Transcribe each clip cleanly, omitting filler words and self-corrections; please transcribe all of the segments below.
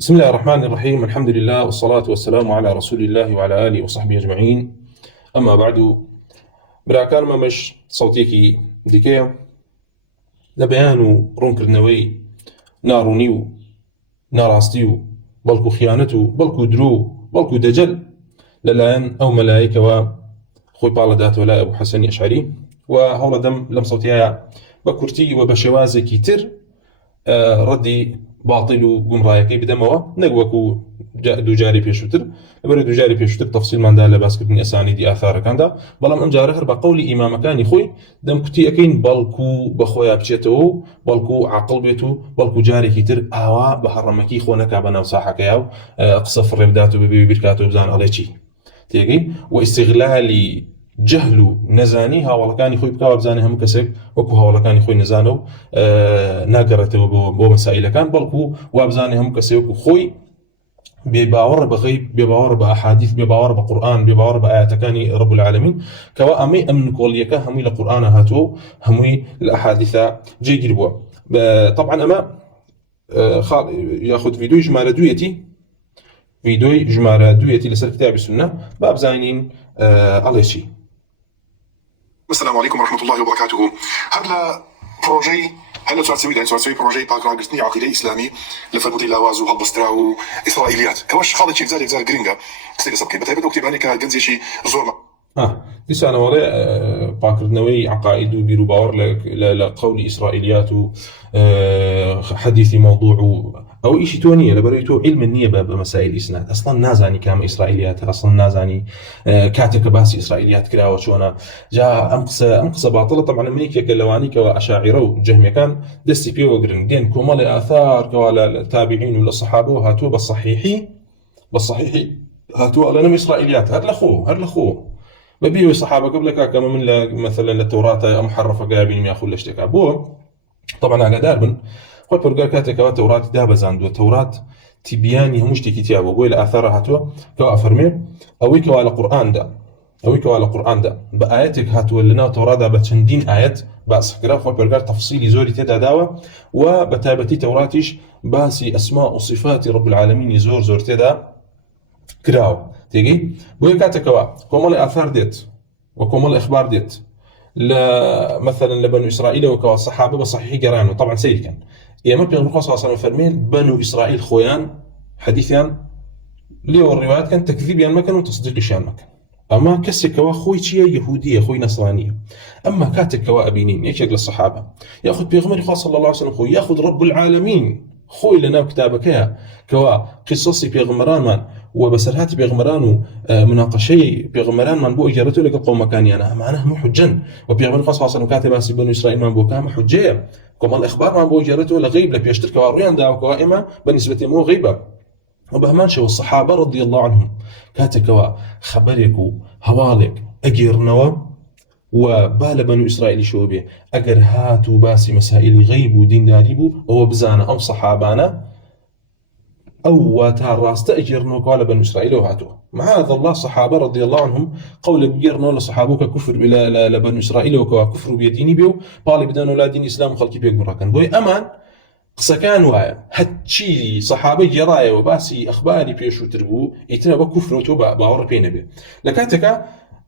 بسم الله الرحمن الرحيم. الحمد لله والصلاة والسلام على رسول الله وعلى آله وصحبه أجمعين. أما بعد، براكان ما مش صوتيكي ديكيا لبيانو رونكر نوي نارو نيو ناراستيو بلكو خيانتو بلكو درو بلكو دجل للان أو ملايكة وخوي بالدات ولا أبو حسن أشعري وهولا دم لم صوتيها بكرتي وبشوازي كتر ردی باطل و گمڕایەکەی بدەمەوە نەک وەکو دو جاری پێشووتر لەبەرەوەی دو جاری پێشووتر تەفسیلماندا لە باسکردنی ئەسانیدی ئاثارەکاندا، بەڵام ئەم جارە هەر بە قەولی ئیمامەکانی خۆی دەمکوتی ئەەکەین بەڵکو بەخۆیان بچێتەوە و بەڵکو عەقڵ بێت و بەڵکو جارێکی تر ئاوا بە هەڕەمەکی خۆ نەکا بە ناو ساحەکەیە و قسە فڕێ بدات و ببێ بیرکاتەوە بزان ئەڵێ چی تێگەی و ئیستیغلالی جهل و نەزانی هاوڵەکانی خۆی بکاوە بزانێ هەموو کەسێک وەکو هاوڵەکانی خۆی نەزانە و ناگەڕێتەوە بۆ مەسائلەکان، بەڵکو وابزانێ هەموو کەسێک وەکو خۆی بێباوەڕە بە غەیب، بێباوەڕە بە ئەحادیث، بێباوەڕە بە قورئان، بێباوەڕە بە ئاەتەکانی رب العالمین کەوا ئەمەی ئەم نکۆڵیەکە هەمووی لە قورئانە هاتووە و هەمووی لە ئەحادیثە جێگیر بووە. طبعا ئەمە یاخود ڤیدیۆی ژمارە دوویەتی لەسەر کتابی سونە با بزانین ئەڵێ چی. السلام عليكم ورحمة الله وبركاته. هلا بروجي هلا تسوي بروجي باكراغستني عقيدة إسلامي لفرمتي لاواز وهالبسترا وإسرائيليات كواش خالد شي جزال جرينجا كسير سبكي بتعبد وكتب عنك جنزي شي زورنا دیسانە وەڵێ پاکردنەوەی عقائد و بیر و باوەڕ لە قەولی ئیسرائیلیات و حەدیثی مەوضوع و ئەو ئیشی تۆ نییە، لەبەرەوەی تۆ علم نییە بە مەسائل ئیسناد، ئەسڵەن نازانی کامە ئیسرائیلیاتە، ئەسڵەن نازانی کاتێککە باسی ئیسرائیلیات کراوە چۆنە. جا ئەم قسە باتڵە. طبعا منێکێکە لەوانی کەەوە ئەشاعیرە و جەهمیەکان دەستی پێوەگرن دێن کۆمەڵی ئاثار کەوا لە تابعین و لە سەحابەوە هاتووە بە صحیحی هاتووە ئەڵێنم ئیسرائیلیات هەر لە خۆ ببيو الصحابة قبل كما من مثلا التوراة محرفة قابين ياخذ لشتكا بو. طبعا على داربن قلت برجع كاتك التوراة دابز عنده التوراة تبياني هم مش كتابه بو إلى آثارها هاتوا كوا أفرمي أويك على القرآن ده بآياتك هاتوا لنا التوراة ده بتشندين آيات بس قرأ قلت برجع تفصيلي زوري تدا داوة وبتابتي توراتيش باسي أسماء وصفات رب العالمين زور تدا كراو تيجي بوي كاتكوا كومال آثار ديت وكومال إخبار ديت مثلا لبنو إسرائيل وكوا الصحابة بصحيح قرانو طبعا سيد كان ما بيغمر صلى الله عليه وسلم بنو إسرائيل خويان حديثيان ليه الروايات كان تكذيب يعني ما كانوا تصديق شان ما كان أما كسكوا خوي شيء يهودية خوي نصرانية. أما كاتكوا أبينين يشجع للصحابة يأخذ بيغمر صلى الله عليه وسلم خوي يأخذ رب العالمين خوي لنا كتابك كوا قصصي بيغمران من وبسرهاتي بيغمران ومناقشي بيغمران من بو إجارته لك قوم مكاني أنا معناه مو حجن وبيغمر خاصة أصلا كاتب أسي بنو إسرائيل من بو كام حجية كما الإخبار من بو إجارته لغيب لك يشترك واريان دا وقائمة بالنسبة مو غيبة وبهمان شو الصحابة رضي الله عنهم كاتكوا خبرك هوالك أجيرنوا وبال بنو إسرائيل شو به أجر هاتوا باسي مسائل غيب ودين داريبو هو بزانا أو صحابانا أو وتراست أجرنا قال بنو إسرائيل وهاتوا معاذ الله صحابة رضي الله عنهم قول بجرنا لصحابوك كفر لبنو إسرائيل وكفر بيديني بيو قال بدنا لا دين إسلام خلقي بيجمر كان بوي أمان قسكان وايا هتشي صحابي جرايا وباسي أخباري بيشو تربو يتنا بكفر وتوبا باور بينا بي لكاتك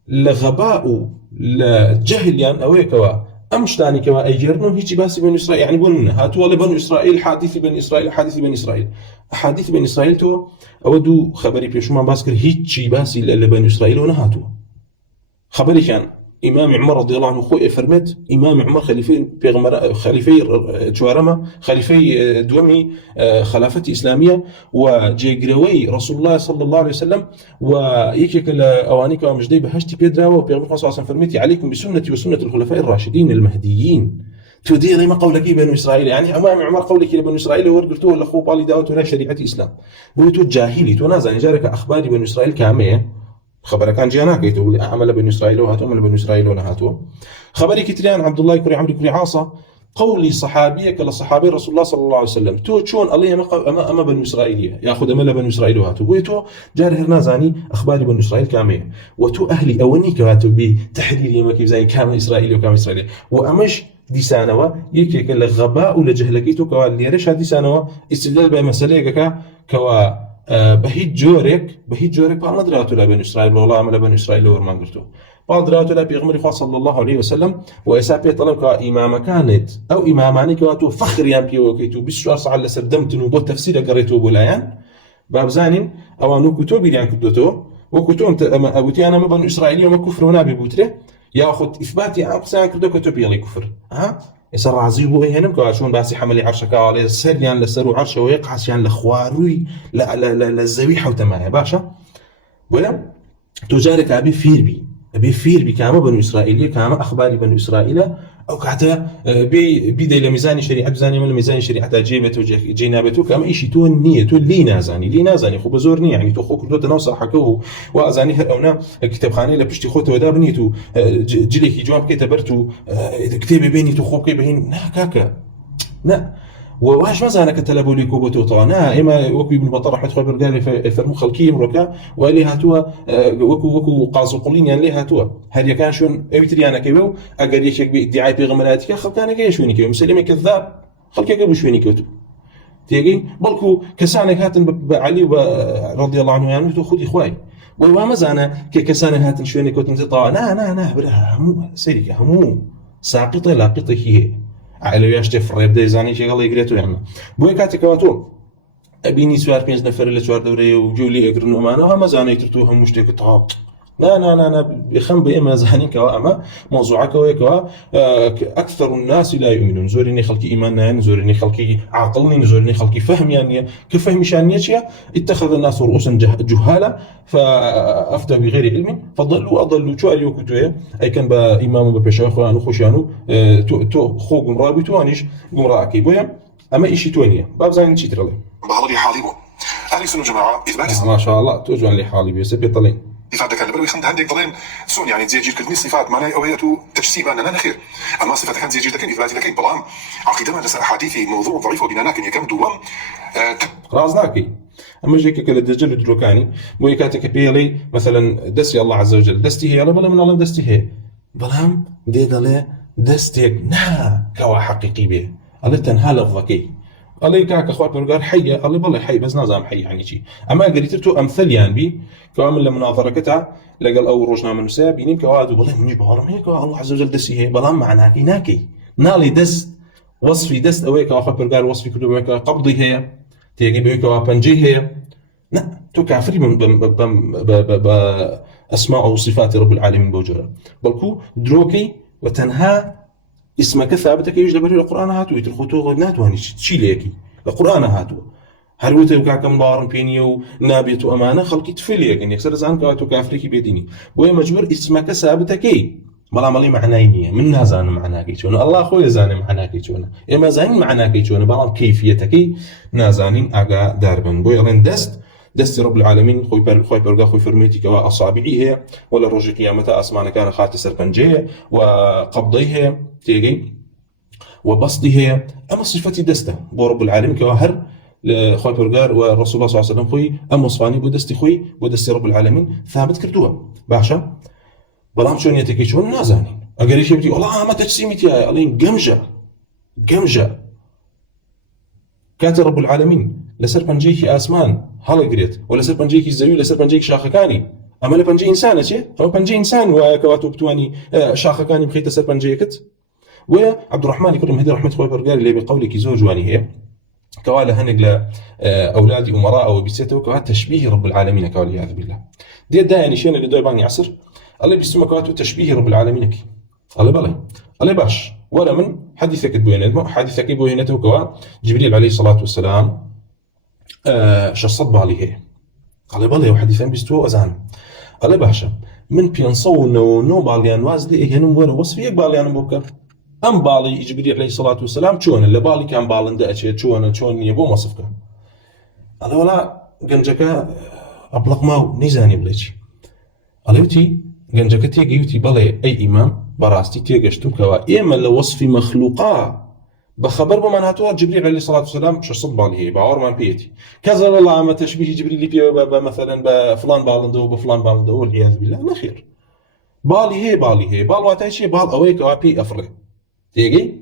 لغباء لجهل يعني أويكوا أمشتاني كوا أجرنا هيك باسي بني إسرائيل يعني قلنا هاتوا لبنو إسرائيل حادث بني إسرائيل تو أودو خبري بيشومان باسكر هيك باسي لبنو إسرائيل ونهاتوا خبري كان إمام عمر رضي الله عنه خوي فرمت إمام عمر خليفي جوارما خليفي دومي خلافة إسلامية وجيجروي رسول الله صلى الله عليه وسلم ويكيك الأوانيك ومجدي بهشتي بيدرا وبيغمر صلى الله عليه وسلم عليكم بسنتي وسنة الخلفاء الراشدين المهديين تدير ما قولك بنو إسرائيل يعني إمام عمر قولك لبنو إسرائيل ورقلتوه لأخوه بالي داوت ولا شريعة إسلام بويتو جاهلي تنازع جارك أخباري بنو إسرائيل كامية خبر كان جيناك يتقول أعمل بنو إسرائيل وهاتوا أعمل بنو إسرائيل ونهاتوا خبري كتريان عبد الله كري عمرو كري عاصة قولي صحابية كلا صحابي رسول الله صلى الله عليه وسلم تو شون الله أما بنو إسرائيلية يأخذ أمل بنو إسرائيل وهاتوا ويتو جار هرنازاني أخباري بنو إسرائيل كامية وتو أهلي أوني كهاتوا بتحرير يما كيف زين كام إسرائيلي وكام إسرائيلي وأمش دیسانەوە یەکێکە لە غەبا و لە جەهلەکەی تۆکەوە لێرەشا دیسانەوە ئیستدلال بە مەسەلەیەکەکە کەوە بە هیچ جۆرێک پاڵ نەدراوەتە لە بەنی ئیسرائیل وەڵامە لە بەنی ئیسرائیل وەرمانگرتووە پاڵ دراوەتە لە پێغەمبەری خوا صلی الله عليه وسلم و ئێستا پێت دەڵێم کە ئیمامەکانت ئەو ئیمامانەی کەوا تۆ فەخریان پێوەکەیت و 24 ساعت لەسەر دەمتن و بۆ تەفسیر دەگەڕێتەوە بۆ لایەن با بزانین ئەوان وەکو تۆ بیریان کردوێتەوە وەکو تۆ ئەوتیان ئەمە بەنی ئیسرائیلی ئەمە کوفر و نابێ بوترێ یاخود ئیثباتی ئەم قسەیان کردو کە تۆ پێڵی کوفر ئێستا ڕازی بۆ هێنم کەوا چۆن باسی حەملی عەرشەکەوەڵێ سەریان لەسەر و عەرشەوەیە قاسیان لە خوارووی لە زەوی حەوتەمایە باشە بۆیە تۆ جارێک ئەبێ فێربی کامە بەنو ئیسرائیلیە کامە ئەخباری بەنو ئیسرائیلە ئەو کاتە بیدەی لە میزانی شریعەت بزانێ من لە میزانی شریعەتە جێبێت و جێ نابێت و کامە ئیشی تۆ نییە تۆ لی نازانی خۆ بە زۆر نییە ینی تۆ خۆ کردوتە ناو ساحەکە و ئازانی هەر ئەونا کتێبخانەی لە پشتی خۆتەوەدا بنیت و جلێکی جوان بکەیتە بەرت و کتێبێ بێنیت و خۆ بکەی بەهین ناکاکە نا واش مزانك تلبولي كوبوتو طانا اما وكو ابن بطل رحمه الله برقال فرمو خلقي مركا والي هاتوا وكو قاصو قولين يعني ليه هاتوا هل كان شون ايتريانا كيبو اقل يشك بادعاء بيغمراتك خلقانا كاي شوني كيو مسلم كذاب خلقك ابو شوني كيوتو تيجي بلكو كسانك هاتن علي رضي الله عنه يعني تو خذي اخواي وما زانا كسانك هاتن شوني كوتن طا نا برا همو سيرك همو ساقطه لاقطه هي على وياش تفرد ديزاني شي قال يقريتو يعني بوي كاتيكواتو ابيني سوار بينز نفر له سوار دوري وجولي اقرنو امانه وهم زاني ترتو هم مشتك طاب لا بخم بما زاني كوا اما موضوعك ويكوا اكثر الناس لا يؤمنون زورني خلقي ايماننا زورني خلقي عقلني زورني خلقي فهم يعني كفهم شانيتيا اتخذ الناس رؤوسا جهالا فافتى بغير علم اضلوا شو اليو كتويه اي كان با امام ببشاخ وانو خوشانو تو خو قمرابي توانيش قمراكي بويا اما شيء تونيه باب زين شي ترى بهضري حاليبو اهل السنه جماعه اثبات ما شاء الله توجوان لي حالي بيسبي طلين صفات كان بروي خند عندك طلين سون يعني زي جير كلمه صفات معناها اوياتو تجسيب انا خير اما صفات كان زي جير كان اثبات لكن بلام عقيده ما لسه احاديثي موضوع ضعيف وبنانا كان يكم دوام رازناكي اما جيك كلا دجل دروكاني بو كاتك بيلي مثلا دستي الله عز وجل دستي هي بلا من الله دستي هي بلام دي دله دستك نا كوا حقيقي به الله تنها لفظكي الله كاك اخوات برقار حي الله بالله حي بس نظام حي يعني شيء اما قريتو امثل يعني بي كامل مناظره كتا لقال او روجنا من ساب ينين كواد والله مني بهرم هيك الله عز وجل دسي هي بلا معناكي ناكي نالي دست وصفي دست اويك اخوات برقار وصفي كله اويك قبضي هي تيجي بيك وبنجي هي لا تو كافري باسماء وصفات رب العالمين بوجوده بلكو دروكي وتنهى اسمك ثابتك يجي لبري القرآن هاتو يترخوتو ناتو هني شي ليكي القرآن هاتو هروته وكاكم بارن بينيو نابيتو أمانة خلقي تفليك إن يكسر زان كاتو كافريكي بيديني بوي مجبور اسمك ثابتك بلا مالي معناينية من زان معناكي شون الله خويا زان معناكي شون إما زان معناكي شون بلا كيفيتك نازانين أجا داربن بوي غلين دست رب العالمين خوي برقا خوي فرميتك وأصابعيه ولا رجل قيامة أسمان كان خاتي سربنجيه وقبضيه تيجي وبسطه أما صفتي دسته بو رب العالمين كواهر خوي برقار والرسول الله صلى الله عليه وسلم خوي أما صفاني بودستي خوي بودستي رب العالمين ثابت كردوها باشا بلام شون يتكي شون نازانين أقريش يبتي والله ما تجسيمتي يا ألين قمجة كاتب رب العالمين لسر بنجيك آسمان هلا قريت ولا سر بنجيك الزوي لسر بنجيك شاخكاني أما لبنجي إنسان شيء أو بنجي إنسان وكواتو بتواني شاخكاني بخيت سر بنجيكت وعبد الرحمن يكرم هدي رحمة الله برقال اللي بقولك زوج واني هي كوالا هنق لأولادي أمراء أو بيسيته كوالا تشبيه رب العالمين كوالا يعذ بالله دي يعني شيء اللي دوي باني عصر الله بيسمى كوالا تشبيه رب العالمين كي الله باش ولا من حديثك بوينته حديثك بوينته كوالا جبريل عليه الصلاة والسلام شصد باليه الله بالله وحديثان بيستوى أزان الله باشا من بينصو نو باليان وازلي هنم ورا وصفيه باليان بوكا ام بالي جبريل عليه الصلاه والسلام شلون اللي بالي كان بالنده اشي شلون يبو مصفك الله ولا جنجك ابلغ ما نيزاني بليش عليتي جنجك تيجي بالي اي امام براستي تيجشتو كوا اما لوصف مخلوقا بخبر بمن هاتوا جبريل عليه الصلاه والسلام شو صب بالي باور ما بيتي كذا والله ما تشبيه جبريل اللي مثلا بفلان بالنده وبفلان بالنده والعياذ بالله ما خير بالي هي بال واتاي شي بال اويك وابي افري تيجي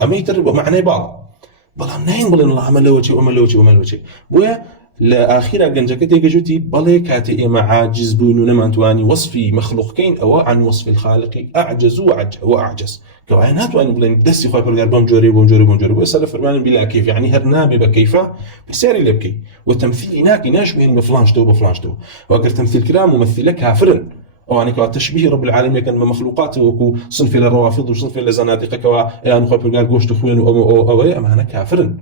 ئەمەی تر بە معنای باڵ بەڵام ناین بڵێن وڵڵا ئەمە لەوەچێ ئەمە لەوەچێ ئەمە لەوەچێ بۆیە لە ئاخیرا گەنجەکە تێگەژوتی بەڵێ کاتێ ئێمە عاجز بووین و نەمانتوانی وەصفی مەخلوقکەین ئەوە عن وەصف الخالق ئەعجز وأعجز کەوایە ناتوانین بڵێن دەستی خۆی پەروەردگار بەم جۆرەی بۆم جۆرە بۆم جۆرە بۆ سەر فەرمانن بلا کەیف یعنی هەر نابێ بە کەیفە پرسیاری لێ بکەی و تەمثیلی ناکەی ناشوێنی بە فڵان شتەوە بە فڵان شتەوە وەگەر تەمثیل کرا ممثلە کافرن ئەوانەی کەوا تشبیه رب العالمین یەکەن بە مەخلوقات وەکو صنفی لە ڕەوافض و صنفی لە زەنادقە کەوا ئەیان خۆی پەروەردگار گۆشت و خوێن و ئەوەیە ئەمانە کافرن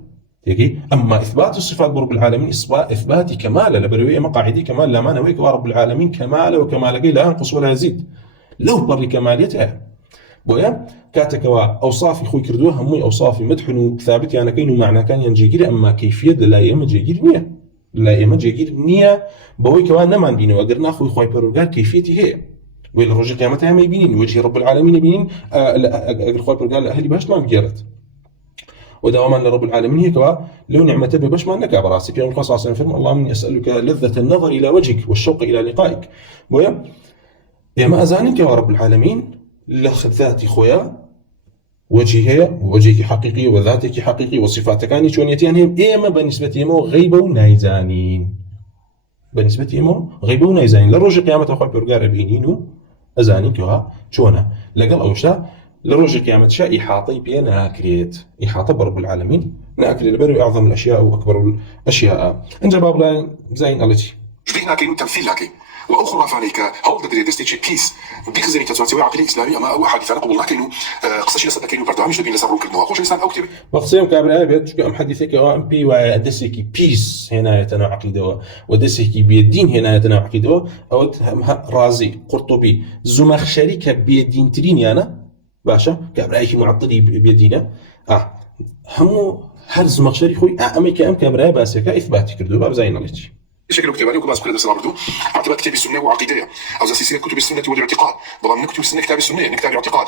تيجي أما إثبات الصفات برب العالمين إثبات كمال لبروي أما قاعدة كمال لا معنى ويك رب العالمين كمال وكمال لا ينقص ولا يزيد لو بر كماليتها بويا كاتك أوصاف خوي كردوها هم أوصاف مدح ثابت يعني كأنه معنى كان ينجيجر أما كيفية لا يمجيجر نية لا يمجيجر نية بوي كمان نمان بينه وقرنا خوي خوي بروجار كيفيتي هي وإلى رجع قيامتها ما يبينين وجه رب العالمين يبينين أقر خوي بروجار أهلي باش ما بجرت ودواما لرب العالمين هي كوا لو نعمته ببش ما نكا براسي في يوم الخاص عشان فرم اللهم إني أسألك لذة النظر إلى وجهك والشوق إلى لقائك ويا يا ما أزانك يا رب العالمين لأخذ ذاتي خويا وجهي وجهك حقيقي وذاتك حقيقي وصفاتك أني شونيتين هم إيما بالنسبة يمو غيبة ونايزانين بالنسبة يمو غيبة ونايزانين لروج قيامة أخوة برقار بينينو أزانك يا شونا لقل أوشتا لروج قيامة شاء إحاطي بين ناكريت إحاطة برب العالمين ناكري لبرو أعظم الأشياء وأكبر الأشياء إن باب لا زين التي جدينا كاين تمثيل لكن واخرى فانيك هول بدري دستي كيس بخزري تسوي عقلي اسلامي اما هو حديث انا قبل الله كاينو قصه صدق كاينو برنامج بين لسرون كدنوا خوش انسان او كتب مقصيم كابر ابيت شو ام حديثك او ام بي ودسكي بيس هنا يتنوع عقيده ودسكي بيدين هنا يتنوع عقيده او رازي قرطبي زمخشري كبيدين ترين انا باشا كابر اي معطلي بيدينا همو هرز مخشري خوي امي كام كابر باسك اثبات كردو باب زين عليك شكله كتابي وكما سكر الناس برضو اعتبار كتاب السنه وعقيده او سلسله كتب السنه والاعتقاد طبعا نكتب السنه كتاب السنه يعني كتاب الاعتقاد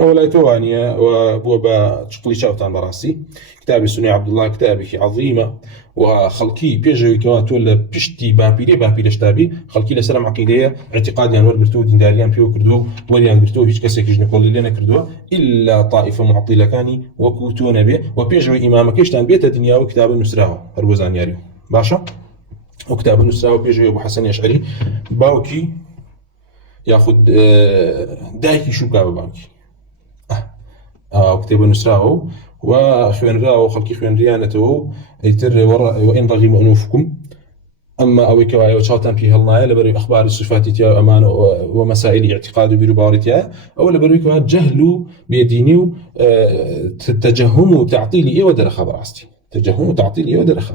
ولا توانيا وبوبا تشقلي شاوتان براسي كتاب السنه عبد الله كتابي عظيمه وخلقي بيجي كوات ولا بشتي بابيلي شتابي خلقي لسلام عقيده اعتقاد يعني وربرتو دينداريان بيو كردو وليان برتو هيك كسك جنقول لنا كردو الا طائفه معطله كاني وكوتون به وبيجي امامك اشتان بيت الدنيا وكتاب النسراو هروزان ياريو باشا وكتاب النسراء بيجي أبو حسن يشعري باوكي ياخذ دايكي شو كاب باوكي كتاب النسراء وخوان راو خلقي خوان ريانته يتر وإن رغم أنوفكم أما أو كواي وشاطن في هالنايا لبري أخبار الصفات تيا أمانة ومسائل اعتقاد بيروبارتيا أو لبري كوا جهلوا بيدينيو تجهم وتعطيلي ودرخة براستي تجهم وتعطيلي ودرخة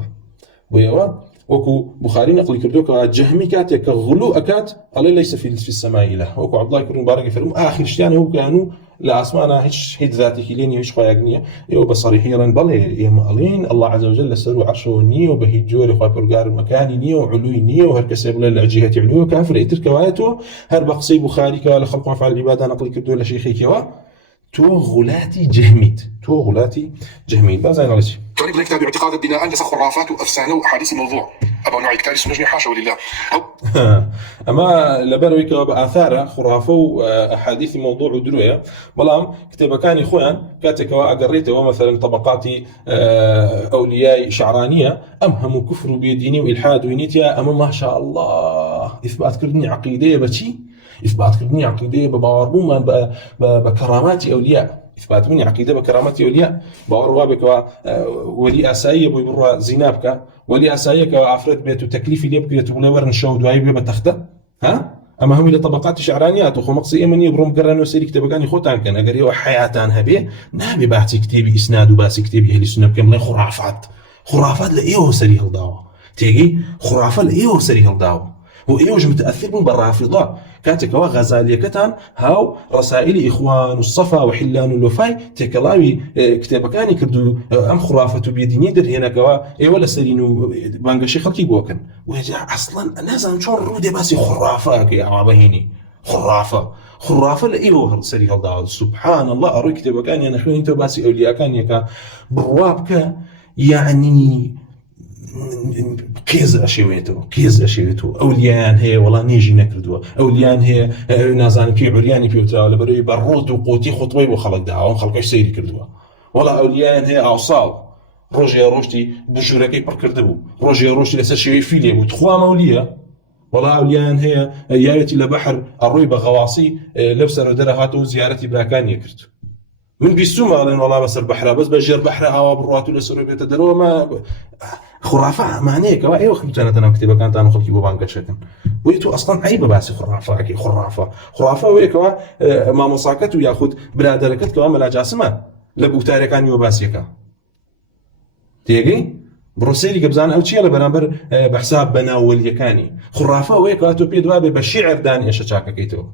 ويوا وكو بخاري نقل كردوك جهمي كاتك غلو أكات الله ليس في السماء إله وكو عبد الله يكرم بارك فرم آخر شيء هو كانوا لا أسمعنا هيش هيد ذاتك لين هيش خياجنية يو بصريحيا بلى يا مالين الله عز وجل سر عرشه نيو بهي جوري خايف برجار مكاني نيو علوي نيو هركسب لا الجهة علوي كافر يترك وايته هر بقصي بخاري كلا خلق أفعال العبادة نقل كردو لشيخي كوا تو غلاتي جهميت بازين على شيء طريق الكتاب اعتقاد بناء لس خرافات وافسانه واحاديث الموضوع ابو نوع كتاب السنه حاشا ولله اما لبروي كاثار خرافه واحاديث موضوع ودرويه بلام كتاب كان اخوان كاتك واقريته مثلا طبقات اولياء شعرانيه امهم كفر بيديني والحاد وينيتيا اما ما شاء الله اثبات كردني عقيده بشي إثبات كردني عقيدة بباوربوما بكرامات أولياء إثبات مني عقيدة بكرامات أولياء باوروا بك ولي أسايا بيبروا زينابك ولي أسايا كأفراد بيتو تكليف اللي يبقى يتبغى ورن شو دواي بتخته ها أما هم لطبقات شعرانيات وخو مقصي إمني بروم قرن وسيري كتابكاني خوتان كان أجري وحياتان هبي نبي بحث كتابي إسناد وباس كتابي أهل السنة بكم لا خرافات لإيه سري هالدعوة تيجي خرافة لإيه سري هالدعوة وإيوج متأثر من بالرافضة كاتك وغزالية كتان هاو رسائل إخوان الصفا وحلان الوفاي تكلاوي كتابكاني كردو أم خرافة بيديني در هنا كوا إيه ولا سرينو بانقشي خلقي بوكن ويجع أصلا الناس شون رودي باسي خرافة يا عبهيني خرافة لإيوه سري هالدعوة سبحان الله أروي كتابكاني أنا شوين انتو باسي أولياء كان يكا بروابك يعني کێز ئەشێوێتەوە ئەولیان هەیە وەڵا نێژی نەکردووە ئەولیان هەیە نازانم پێ عوریانی پێوتراوە لەبەرەوەی بەڕۆت و قوتی خوتبەی بۆ خەڵک داوە خەڵکەش سەیری کردووە وەڵا ئەولیان هەیە ئاوساو ڕۆژێ ڕۆشتی بژوورەکەی پڕ کرده بوو ڕۆژێ ڕۆژتی لەسەر شێوەی فیلێ بوو تخوا مەولیە وەڵا ئەولیان هەیە یاوێتی لە بەحر ئەڕۆی بە غەواسی لەو سەرۆ دەرە هاتەوە و زیارەتی براکانیە کرد من بیستوم ئاڵێن وەڵا بەسەر بەحرا بەس بە ژێر بەحرا ئاوا بڕات و لەسەرۆ بێتە دەرەوە مە خرافە ئەمانەیەکەوە ئێوە خمتانەتە ناو کتێبەکانتان و خەڵکی بۆ بانگەشەکەن بۆی تو ئەسڵەن عەیبە باسی خرافەکەی خرافە ئەوەیەکەوە مامۆساکەت و یاخود برادەرەکەت کەوا مەلاجاسمە لە بوتارەکانیوە باسیەکە تێگەی بڕۆ سەیری کە بزانە ئەو چییە لە بەرامبەر بەحساب بەناوەلیەکانی خرافە ئەوەیەکەوە تۆ پێ دوا بێ بە شیعر دانیێشە چاکەکەیتەوە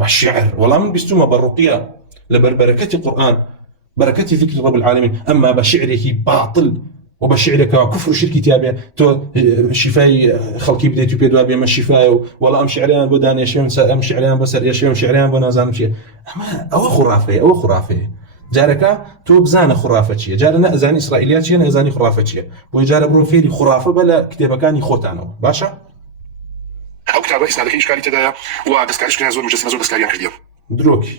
بە شیعر وەڵام من بیستومە بە ڕوقیە لەبەر بەرەکەتی قورئان بەرەکەتی ذکر رب العالمین ئەمما بە شیعرێکی باطل وبە شیعرێکەوە کوفر و شرکی تیابێ تۆ شیفای خەڵکی بدەیت و پێ دوا بێمە شیفایە و وەڵا ئەم شیعریان بۆ دانێشێن ئەم شیعریان بەسەر ئێشێ ئەم شیعریان بۆ نازانم چییە ئەمە ئەوە خرافەیە جارەکە تۆ بزانە خرافە چییە جارە نەزانی ئیسرائیلیات چییە نەزانی خرافە چییە بۆی جارە بڕۆ فێری خرافە بە لە کتێبەکانی خۆتانەوە باشە ئەو کتابە ئیسنادەکەی ئیشکالی تێدایە و دەستکاریشکردن زۆر مجەسمە زۆر دەستکاریان کردیە درۆکی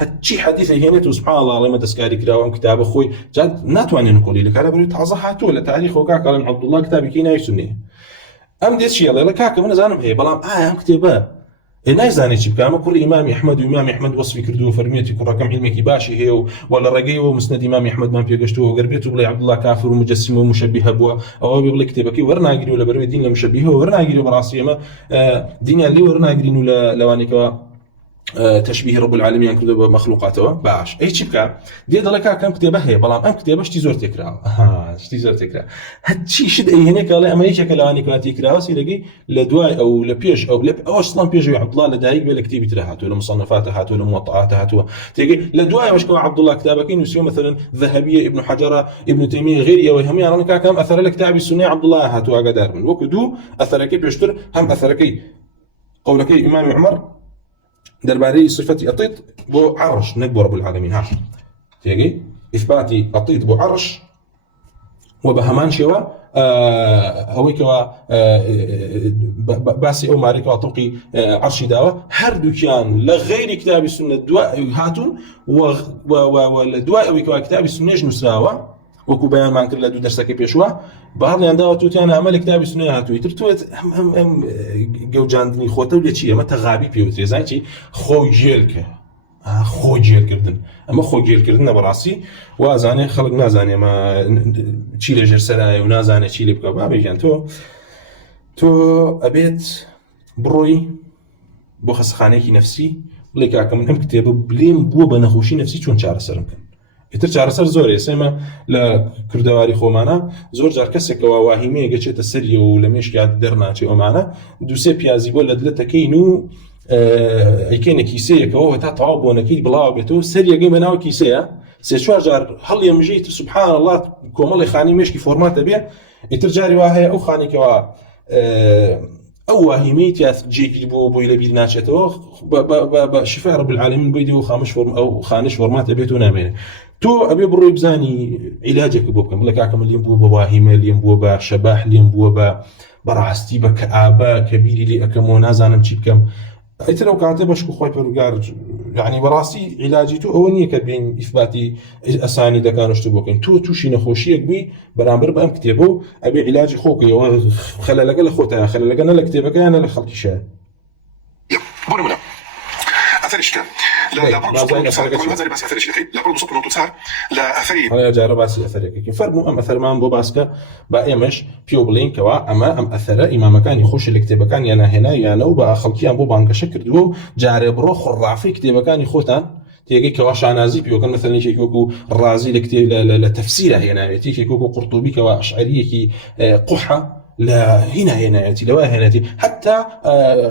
هەچی حەدیث هێنێت و سبحان الله ئەڵێمە دەستکاری کراوە ئەم کتابە خۆی جا ناتوانێن کۆلی لە کارە بەروی تازە هاتووە لە تاریخەوە کاکەڵێن عەبدوڵڵا کتابێکی ناوی سوننیە ئەم دێت چیە لێڵە کاکە من نەزانم هەیە بەڵام ئایا ئەم کتێبە نایزانێت چی بکە ئەمە کوڕی ئیمامی ئەحمەد و ئیمامی ئەحمەد وەسفی کردووە فەرمیێتی کوڕەکەم عیلمێکی باشی هەیە و لە ڕێگەیەوە مسنەد ئیمامی ئەحمەدمان پێگەشتووە گەر بێت و بڵێ عەبدوڵڵا کافر و مجەسیم و مشەبیهە بووە ئەوە بێ بڵێ کتێبەکەی وەرناگیری و لەبەرەوەی دین لە مشەبیهەوە وەرناگیری و بەڕاستی ئێمە دینیان لێ وەرناگرین و لەوانێکەوە تشبيه رب العالمين كذا بمخلوقاته باش اي شبكه دي دلكا كم كتابه هي بلام ام كتابه شتي زور تكرا شتي زور تكرا هادشي شد اي هناك لا امريكا كلاني كاتي كرا سيلقي لدواء او لبيج او لب او اصلا بيج عبد الله لدايق بلا كتيبه تراهات ولا مصنفات هات ولا موطئات هات تيجي لدواء واش عبد الله كتابكين يسوي مثلا ذهبيه ابن حجر ابن تيميه غير وهم يعني كم اثر الكتاب السنه عبد الله هات وقدر من وكدو اثرك بيشتر هم اثرك قولك امام عمر درباري صفتي أطيط بو عرش نكبو رب العالمين ها تيجي إثباتي أطيط بو عرش وبهمان شوا هويكوا باسي أو ماريكا وطوقي عرشي داوة هردو كان لغير كتاب السنة دواء هاتون والدواء هويكوا كتاب السنة نسراوة وەکو بەیانمان کرد لە دوو دەرسەکەی پێشوە بەهەڵیان داوە تووتیان ئەمە لە کتابی سونەی هاتووی تر توێت ئەم گەوجاندنی خۆتە و لە چی ئەمە تەغابی پێوترێ زانی چی خۆی ژێرکە خۆ جێرکردن ئەمە خۆ گێرکردنە بەڕاستی وازانێ خەڵک نازانێ ئەمە چی لە ژێر سەرایە و نازانێت چی لێ بکە بابێکیان تۆ ئەبێت بڕۆی بۆ خەستەخانەیەکی نەفسی بڵێ کاکە من ئەم کتێبە بلێم بووە بە نەخۆشی نەفسی چۆن چارەسەرم بکەن ئیتر چارەسەر زۆرە ئێسێمە لە کوردەواری خۆمانە زۆر جار کەسێکەوە واهیمەیە گەچێتە سەریە و لە مێشکات دەرناچێ ئەمانە دووسێ پیازی بۆ لە دلەتەکەین و ئەیکێنە کیسەیەکەوە تا تەواو بۆنەکەی بڵاو بێتەوە سەریەکەی بەناو کیسەیە سێ چوار جار هەڵی ئەمژەی سوبحان الله کۆمەڵی خانی مێشکی فۆرمات دەبێ ئیتر جاری وا هەیە ئەو خانێکەوە ئەو واهیمەی تیاس جێگیر بۆی لەبیر ناچێتەوە بە شفای رب العالمین بۆی دیوە خامش ئەو خانش فۆرماتە بێت و نامێنێ تۆ ئەبێ بڕۆی بزانی عیلاجێک بۆ بکەم بڵێ کاکەم لێم بووە بە واهیمە لێم بووە بە شەباح لێم بووە بەڕاستی بە کەئابە کە بیری لێ ئەەکەمەوە نازانم چی بکەم ئیتر ئەو کاتە بەشک و خۆی پەروەردگار یعنی بەڕاستی عیلاجی تۆ ئەوە نییە کە بین ئیثباتی ئەسانی دەکانشت بۆکەین تۆ تووشی نەخۆشیەک بووی بەرامبەر بە ئەم کتێبە و ئەبێ عیلاجی خۆکەیەوە خەلەلەکە لە خۆتە خەلەلەکە نە لە کتێبەکە یانە لە خەڵکیشە بۆ نمونە أثرش كان لا برضو صار كل هذا بس أثرش لكي لا برضو صوت صار لا أثري هلا جارب بس أثري كي فرمو أم أثر ما بوباسكا بأيمش بيو بلين كوا أما أم أثر إمام كان يخش الكتاب كان يانا هنا يانا وبقى خلقيان بو بانك شكر دو جارب روح الرافي كتاب كان يخوتان تيجي كواش عنازي بيو كان مثلا شيء كوكو الرازي لكتاب لتفسيره هنا تيجي كوكو قرطبي كوا أشعرية كي قحة لا هنا ياتي لو هنا ياتي حتى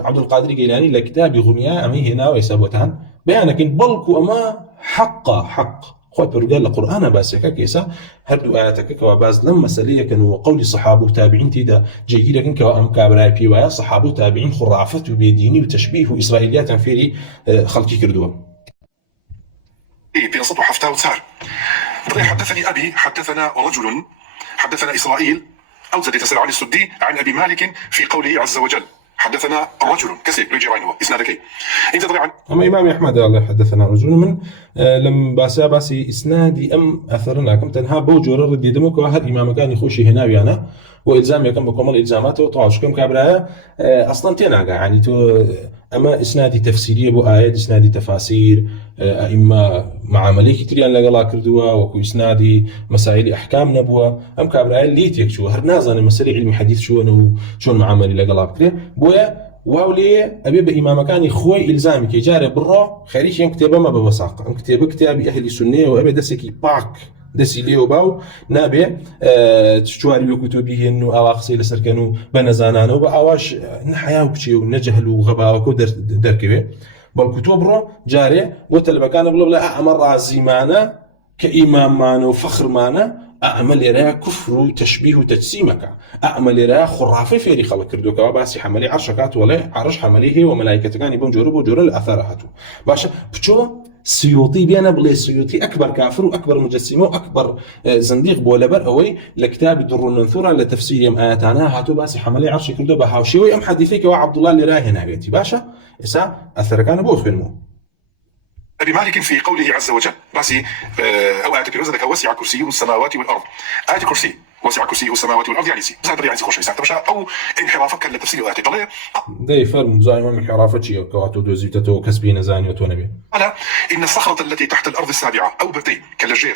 عبد القادر الجيلاني لكتاب غنياء أمي هنا ويسابوتان بيانك بلكو أما حق خوي برجال القرآن باسكا كيسا هردو آياتك كواباز لما مسألة كانوا قول صحابه تابعين تيدا جيجي لكن كوام كابراي بيوايا صحابه تابعين خرافة وبيديني وتشبيه إسرائيليات فيري خلقي كردوه بين صوت وحفتة وتسار حدثني أبي حدثنا رجل حدثنا إسرائيل أو زاد يتساءل علي السدي عن أبي مالك في قوله عز وجل حدثنا رجل كسي رجع عينه إسنادك أنت طبعا. أما إمام أحمد الله حدثنا رجل من لم باسي إسنادي أم أثرنا كم تنها بوجور ردي دمك وهذا إمام كان يخشي هنا ويانا وإلزام يكم بكم الإلزامات وطاش كم كابراء أصلا تناقة يعني تو أما إسنادي تفسيرية بو آيات إسنادي تفاسير أئمة مع ملك تريان لقلا كردوا وكو إسنادي مسائل أحكام نبوة أم كابراء ليت يكشوا هرنازا مسائل علم حديث شو معاملة لقلا بكري بويا واولي أبي بإمام كان خوي إلزامي كي جاري برا خارج يوم كتابة ما بوثاق أم كتاب أهل السنة وأبي دسكي باك دسي ليو باو نابي تشواري بكتبه إنه أواقصي لسركنو بنزانانو بأواش نحياو بشي ونجهل وغباء وكو دركبه بالكتب رو جاري وتلبا كان بلو لا أمر زيمانا كإمام مانا وفخر مانا أعمل راه كفر وتشبيه وتجسيمك أعمل راه خرافة في خلق كردوك وباسي حملي عرشكات ولا عرش حمليه وملائكة كان يبون جرب الأثار هاتو باشا بتشو سيوطي بينا بلي سيوطي أكبر كافر وأكبر مجسمه وأكبر زنديق بولبر أوي لكتاب در المنثورة لتفسير آياتنا هاتو باسي حملي عرش كردو بهاوشي أم حديثك وعبد الله اللي راهي ناقتي باشا إسا أثر كان أبو خيرمو أبي مالك في قوله عز وجل باسي أو آية كريوزة لك وسع كرسيه السماوات والأرض آية كرسي وسع كرسيه السماوات والأرض يعني سي بس يعني خوش يساعد باشا أو انحرافك لتفسير آية طلع ده فرم زايما من حرافتي وكواتو دوزيتو كسبين زاني وتونبي على إن الصخرة التي تحت الأرض السابعة أو بردي كالجير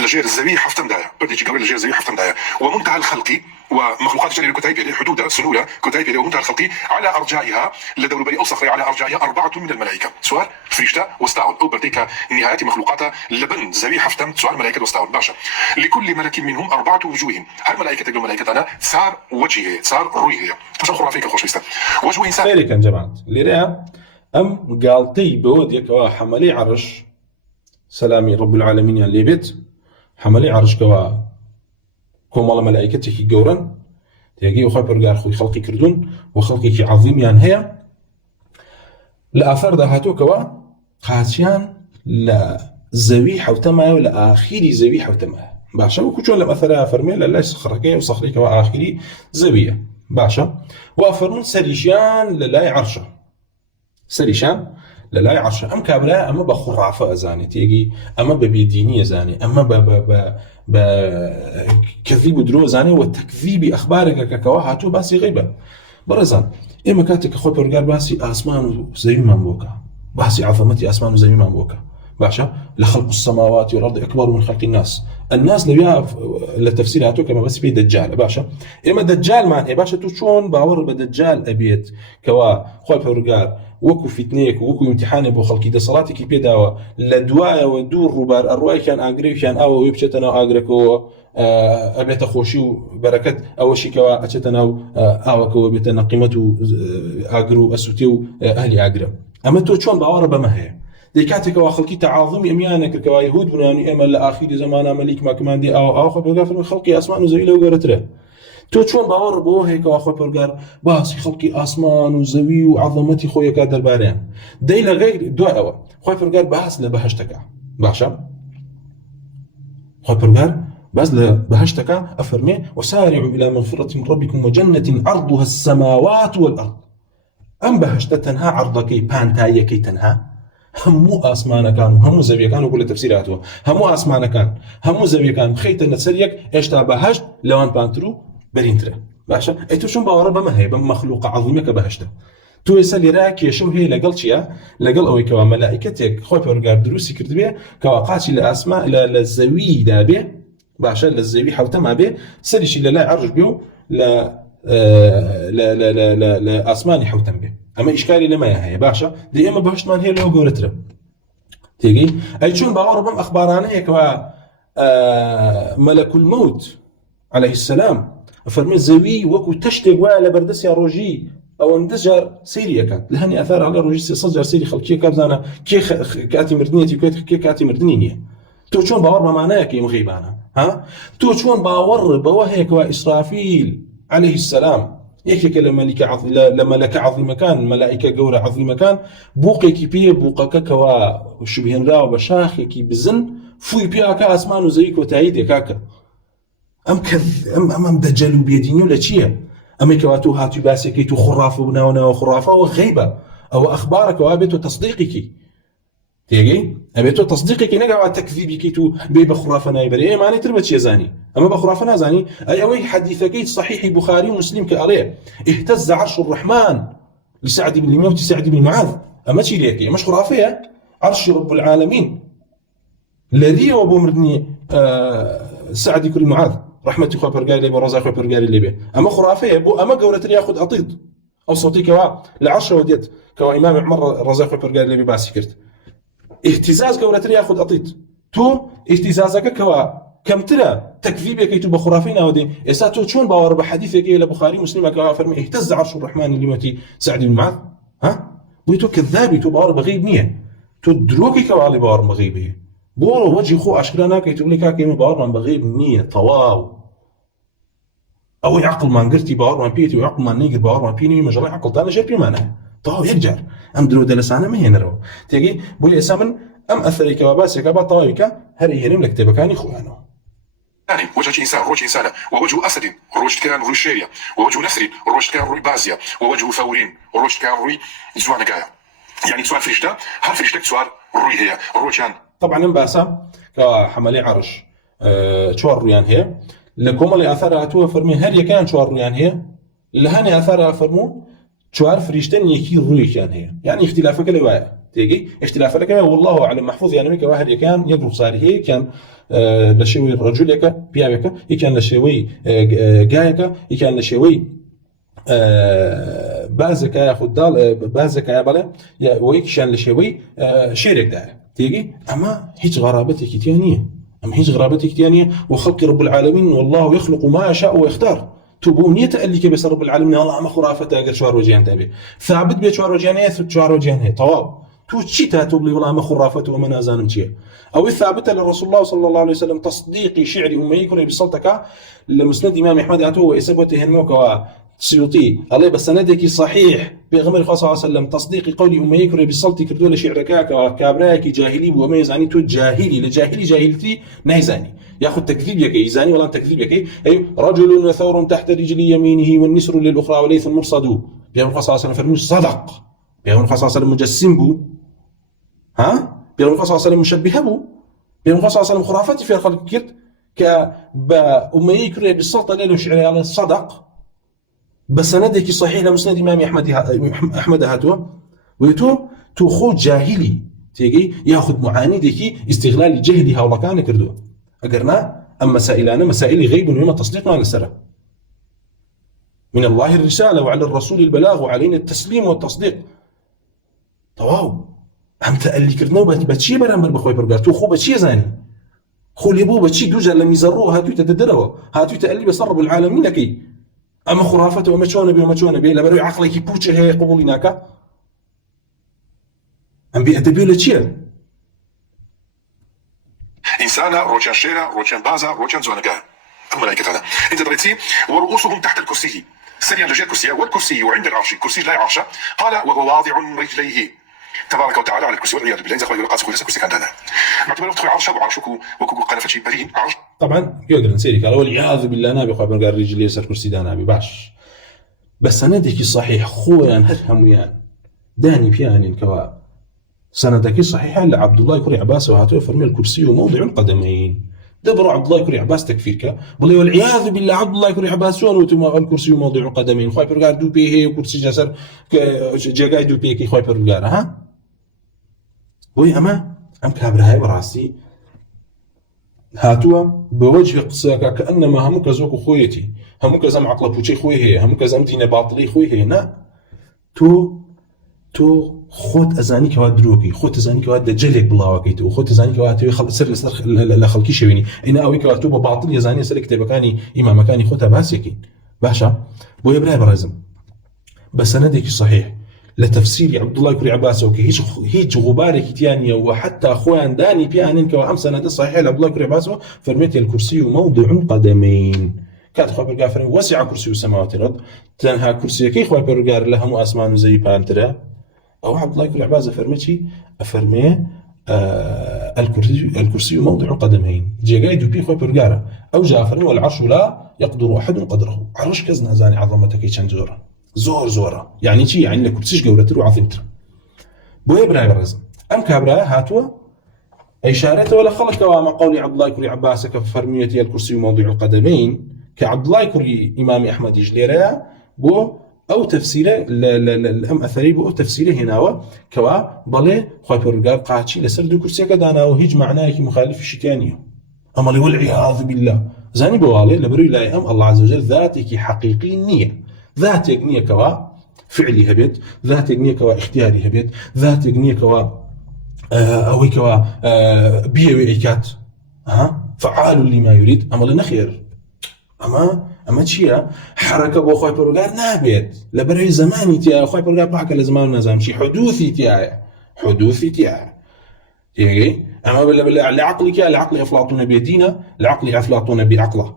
الجير الزوي حفتم دايا بدي تجي قبل الجير الزوي حفتم دايا ومنتهى الخلق ومخلوقات جليل كتايب حدود سنولة كتايب ومنتهى الخلق على أرجائها لدول بري أو صخرة على أرجائها 4 من الملائكة سؤال فريشتا وستاون أو برديك نهاية مخلوقاتها لبن زوي حفتم سؤال ملائكة وستاون باشا لكل ملك منهم 4 وجوه هل ملائكة تقول ملائكة أنا صار وجهه صار رويه عشان خرافيك خوش بيستا وجه إنسان خيري كان جماعة لريا أم قالتي بوديك وحملي عرش سلامي رب العالمين يعني ليبت حملي عرش كوا كوم الله ملائكته جورا تيجي وخبر قال خوي خلقي كردون وخلقي عظيم يعني هي لآثار دهاتو كوا خاسيان لا زوي حوتما ولا آخري زوي حوتما باشا وكجون لما أثرها فرمي لا يسخرك وصخرك وآخري زوية باشا وأفرمون سريشان لا عرشه سريشان لا يعرشه أم كابلا أما بخرافة أزاني تيجي أما ببيدينية زاني أما بكذيب درو زاني والتكذيب أخبارك ككواهاتو باسي غيبة برزان إما كاتك أخوة برقار باسي أسمان زي مامبوكا باسي عظمتي أسمان زي مامبوكا باشا لخلق السماوات والأرض أكبر من خلق الناس لبيها لتفسيراتو كما بس بيه دجال باشا إما دجال معنى باشا تو شون باور بدجال أبيت كوا خوي برقار وكو فتنيك وكو امتحان بو خلقي ده صلاتي كي بيداوا لدوايا ودور ربار أرواي كان أقريب كان أو ويبشتنا أقركو أبيت خوشي بركات أو شيء كوا أشتنا أو كوا بيتنا قيمته أقرو أسوتيو أهلي أقرب أما تو شون باور بما هي ديكاتك وخلقي تعاظم يميانك كوا يهود بناني أما لآخر زمان ملك ما كمان دي أو خبر من خلقي أسمان زي لو قرتره تو چون باور بو هيك واخو برجر باس خلقي اسمان وزوي وعظمتي خويا كادر بارين ديلا غير دعوه خوي برجر باس لبهشتك باشا خوي برجر باس لبهشتك افرمي وسارعوا الى مغفرة من ربكم وجنة عرضها السماوات والارض ام بهشت تنها عرضك بانتايكي تنها همو اسمان كانوا همو زوي كانوا كل تفسيراته همو اسمان كان همو زوي كان خيت نسريك ايش بهشت لوان بانترو برينترا باشا ايتو شون باور بما هي بمخلوق عظيمه كبهشته تو يسالي راك يا شو هي لقلشيا لقل او كوا ملائكتك خوي برغار دروسي كردبي كواقاتي الاسماء للزوي دابي باشا للزوي حوتما به سلشي لا يعرج بيو لا لا لا لا لا, لا اسماني حوتم به اما اشكالي لما هي باشا دي اما بهشت مان هي لو غورترا تيجي اي شون باور بم اخبارانه هيك ملك الموت عليه السلام فرمي زوي وكو تشتق ولا بردس يا روجي او اندجر سيريا كانت لهني اثار على روجي صجر سيري خلقيه كابزانا كي كاتي مردنيتي كي كاتي مردنينيه تو شلون باور ما معناه كي مغيبانا ها تو شلون باور بوهيك واسرافيل عليه السلام يك لما لك عظيم كان ملائكه جوره عظيمه كان بوقي كي بي بوقك كوا وشبهن راو بشاخ كي بزن فوي بيها كاسمان زيك وتعيد كاكا ام دجال بيديني ولا شيء ام كواتو هاتو باسكي تو خرافه وناونا وخرافه وغيبه او اخبارك وابيتو تصديقك تيجي ابيتو تصديقك نقع تكذيبك تو بخرافه نايبري ما نتربت يزاني اما بخرافه نازاني اي اوي حديثك صحيح البخاري ومسلم كاريه اهتز عرش الرحمن لسعد بن الموت سعد بن معاذ اما شي ليك مش خرافيه عرش رب العالمين الذي وابو مردني سعد كل معاذ رحمتي خو برقالي برزاق خو برقالي اللي به اما خرافيه بو اما قولت لي ياخذ اطيط او صوتي كوا لعشره وديت كوا امام عمر رزاق خو برقالي اللي باسكرت اهتزاز قولت لي ياخذ اطيط تو اهتزازك كوا كم ترى تكذيبك كي تبقى خرافين ودي اساتو شلون باور بحديثك الى بخاري مسلم كوا فرمي اهتز عرش الرحمن اللي متي سعد بن معاذ ها ويتو كذابي تو باور بغيب نيه تو دروكي كوا علي باور بغيبه بورو وجهي خو اشكرانا كي تقول لك كيما باور من بغيب نيه طواو او عقل ما نقرتي باور ما بيتي وعقل ما نيجر باور ما بيني مجرى عقل تانا جربي معنا طواو يرجع ام درو دلسانه ما هنا تيجي بولي اسامن ام اثري كباسك با طوايك هري هرم لك تبكاني خوانو يعني وجه انسان روج انسانه ووجه اسد روج كان روج شيريا ووجه نسر روج كان روي بازيا ووجه ثورين روج كان روي زوانقايا يعني سؤال فريشتا هل فريشتك سؤال روي هي روجان طبعا باسا كحملي عرش شوار ريان هي لكم اللي اثرها تو فرمي هل كان شوار ريان هي لهني اثرها فرمو شوار فريشتن يكي روي كان هي يعني اختلافك لواء تيجي اختلافك والله اعلم محفوظ يعني ميك واحد كان يدرس صار هي كان لشوي رجلك بيابك كان لشوي جايك كان لشوي بازك ياخذ دال بازك يا بلا ويك شان لشوي شيرك ده تيجي اما هيج غرابتك ثانيه اما هيج غرابتك ثانيه وخلق رب العالمين والله يخلق ما يشاء ويختار تبونيه تالي كبس رب العالمين الله ما خرافته اجر شوار وجهان تابي ثابت بيت شوار وجهان هي شوار وجهان هي طواب تو تشي تاتوب لي والله ما خرافته وما نازان مشي او الثابته للرسول الله صلى الله عليه وسلم تصديق شعر امي يكون بصلتك لمسند امام احمد اتو واسبته هنوك سيوطي الله بسندك صحيح بغمر صلى الله عليه وسلم تصديق قول امي يكون بصلتي كردول شعرك كابراك جاهلي وما يزاني تو جاهلي لجاهلي جاهلتي نايزاني ياخذ تكذيب يكي يزاني ولا تكذيب يكي اي رجل وثور تحت رجل يمينه والنسر للاخرى وليث مرصد بغمر صلى الله عليه وسلم فرموش صدق بغمر صلى الله عليه وسلم مجسم بو ها بغمر صلى الله عليه وسلم مشبه بو بغمر صلى الله عليه وسلم خرافات في الخلق كرت كأمي يكون بالسلطة ليلو شعري على صدق بسندك صحيح لمسند امام احمد هاتوا ويتو تو خو جاهلي تيجي ياخذ معاندك استغلال جهلها ولا كان كردو اقرنا اما مسائلنا مسائل غيب ويوم التصديق ما نسره من الله الرساله وعلى الرسول البلاغ وعلينا التسليم والتصديق طواو هم تالي كردنا بتشي برامبر بخوي برغار تو خو بتشي زاني خو ليبو بتشي دوجا لم يزروه هاتو تدروا هاتو تالي بصرب العالمين كي اما خرافته وما شلون بي وما شلون بي لبرو عقلك يبوچه هي قبوليناك ام بي ادبي ولا شيء انسانه روجان شيرا روجان بازا روجان زوانقا الملائكه هذا انت دريتي ورؤوسهم تحت الكرسي سريا لجيت كرسي والكرسي عند العرش كرسي لا عرش قال وهو واضع رجليه تبارك وتعالى على الكرسي والعياذ بالله اذا خويا لقاس كل كرسي كان هذا معتبر وقت عرشه وعرشك وكو قال فشي برين عرش طبعا يقدر نسيرك قال والعياذ بالله نبي خويا قال رجلي يسر كرسي ده نبي باش بس سندك صحيح خويا هرهم ويان داني بيان كوا سندك صحيح لعبد الله كري عباس وهاتو فرمي الكرسي وموضع القدمين دبر عبد الله كري عباس تكفيرك بل والعياذ بالله عبد الله كري عباس وتم الكرسي وموضع القدمين خويا قال دو بي هي كرسي جسر جاي دو بي كي خويا قال ها وي اما ام كابر هاي براسي هاتوا بوجه قصاك كانما همك زوك خويتي همك زم عقله بوشي خوي هي همك زم دين باطلي خوي هي نا تو خود ازاني كواد دروكي خود ازاني كواد دجلك بلاوكيتو خود ازاني كواد يخلص سر لا خلقي شويني انا اوي كواد تو باطل يزاني سر كتاب كاني امام مكاني خوتها باسكين باشا بو ابراهيم برازم بس سندك صحيح لتفسير عبد الله كري عباس وكي هيج غبارك تيانية وحتى اخوان داني بيانين كوا امس سند صحيح عبد الله كري عباس فرميت الكرسي موضع قدمين كات خبر قافر وسع كرسي السماوات والارض تنها كرسي كي خبر قار لهم اسمان زي بانترا او عبد الله كري عباس فرمتي افرمي الكرسي موضع قدمين جيغاي دو بي خو برغارا او جافر والعرش لا يقدر احد قدره عرش كزنا زاني عظمتك كان زور يعني شي يعني لك كرسيش قولتر وعظمتر بو ابراهيم الرزم ام كابرا هاتوا اشارته ولا خلق وما قولي عبد الله كري عباسك فرميتي الكرسي موضع القدمين كعبد الله كري امام احمد جليرا بو او تفسيره الام اثري بو تفسيره هنا كوا بله خوي برغار قاچي لسر دو كرسي كدانا وهج معناه مخالف شتانيه اما لي والعياذ بالله زاني بوالي لبري لا ام الله عز وجل ذاتك حقيقي النيه ذاتك نيه كوا فعلي هبت ذاتك نيه كوا اختياري هبت ذاتك نيه كوا اوي كوا بيويكات فعال لما يريد اما لنخير اما چیه حركه بو خوي برغار نابيت لبري زماني تي خوي برغار باك لزمان نظام شي حدوثي تي تيجي اما بالعقل العقل افلاطون بيدينا العقل افلاطون بعقله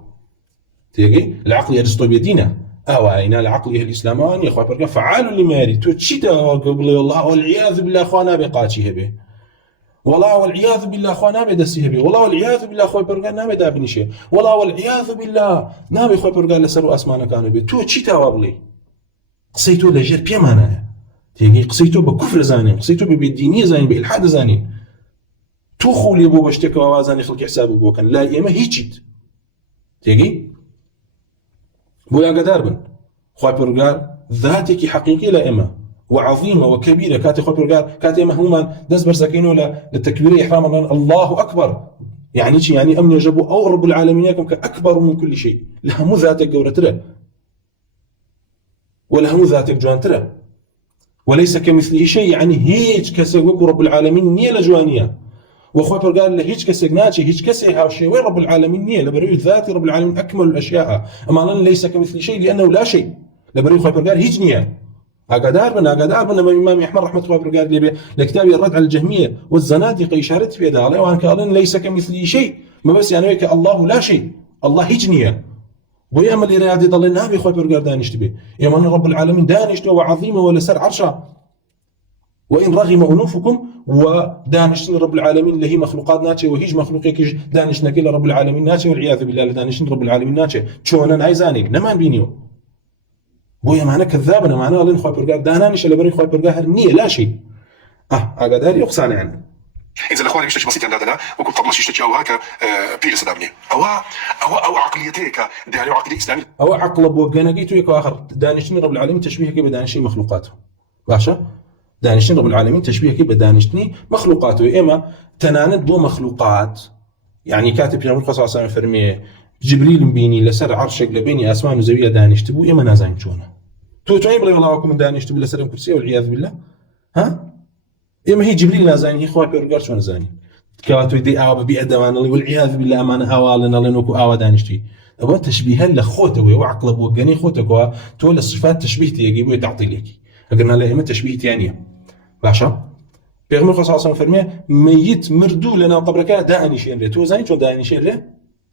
تيجي العقل ارسطو بيدينا اين العقل الاسلامي خوي برغار فعال لما يريد تو تشيتا قبل الله والعياذ بالله اخوانا بقاتي هبه والله والعياذ بالله اخو نابي دسيه بي والله والعياذ بالله اخو برغان نابي دابني شيء والله والعياذ بالله نابي اخو برغان لسرو اسمانه كانوا بي تو تشي توابلي قصيتو لجر بي معناها تيجي قصيتو بكفر زاني قصيتو بدينيه زاني بالحاد زاني تو خولي بو بشتك وازاني خلق حساب بو كان لا يما هيجيت تيجي بو يا قداربن اخو برغان ذاتك حقيقي لا اما وعظيمه وكبيره كاتي خو برغار كاتي مهما دز برسكين ولا للتكبير احرام الله اكبر يعني شي يعني امن يجب او رب العالمين يكون اكبر من كل شيء لها مو ذاتك جورتره ولا مو ذاتك جوانتره وليس كمثله شيء يعني هيج كسوك رب العالمين نيه لجوانيه واخو برغار له هيج كسغناتي هيج كسي ها شيء وين رب العالمين نيه لبري ذاتي رب العالمين اكمل الاشياء اما ليس كمثله شيء لانه لا شيء لبري خو برغار هيج نيه أقدار من الإمام أحمد رحمة الله وبركاته لي لكتاب الرد على الجهمية والزنادقة إشارة في هذا وأن قال ليس كمثله شيء ما بس يعني ويك الله لا شيء الله هجنية ويا اللي رياضي ضل نابي خوي برجار دانش تبي يا من رب العالمين دانش وعظيمه ولا سر عرشه وإن رغم أنوفكم ودانش رب العالمين اللي هي مخلوقات ناتشة وهيج مخلوقك دانش نكيل رب العالمين ناتشة والعياذ بالله دانش رب العالمين ناتشة شو أنا عايزاني نمان بينيو بويا معنا كذاب انا معنا لين خوي برغار دانانش اللي بري خوي برغار نيه لا شيء اقدر يقصان عنه اذا الاخوان مش بسيط عندنا وكنت طبلش يشتكي او هكا بير سدابني او عقليتك داني عقليه اسلامي او عقل بوغانا جيتو يكو اخر دانشني رب العالمين تشبيه كي بدانشي مخلوقاته باشا دانشني رب العالمين تشبيه كي بدانشني مخلوقاته اما تناند بو مخلوقات يعني كاتب يا مرقس صلى الله عليه جبريل بيني لسر عرشك لبيني اسمان وزويه دانش تبو اما نازين شونه تو تعيب لي والله وكم دانش تبو لسر كرسي والعياذ بالله اما هي جبريل نازين هي خوات برغار شو نازين كواتو دي او بيدمان والعياذ بالله امانه اوالنا لنوكو او دانشتي ابو تشبيها لخوته وعقل ابو غني خوتك تو الصفات تشبيه تيجيبو تعطي لك قلنا له اما تشبيه ثانيه باشا بيغمر صلى الله عليه وسلم ميت مردو لنا قبرك دانشين تو زين شو دانشين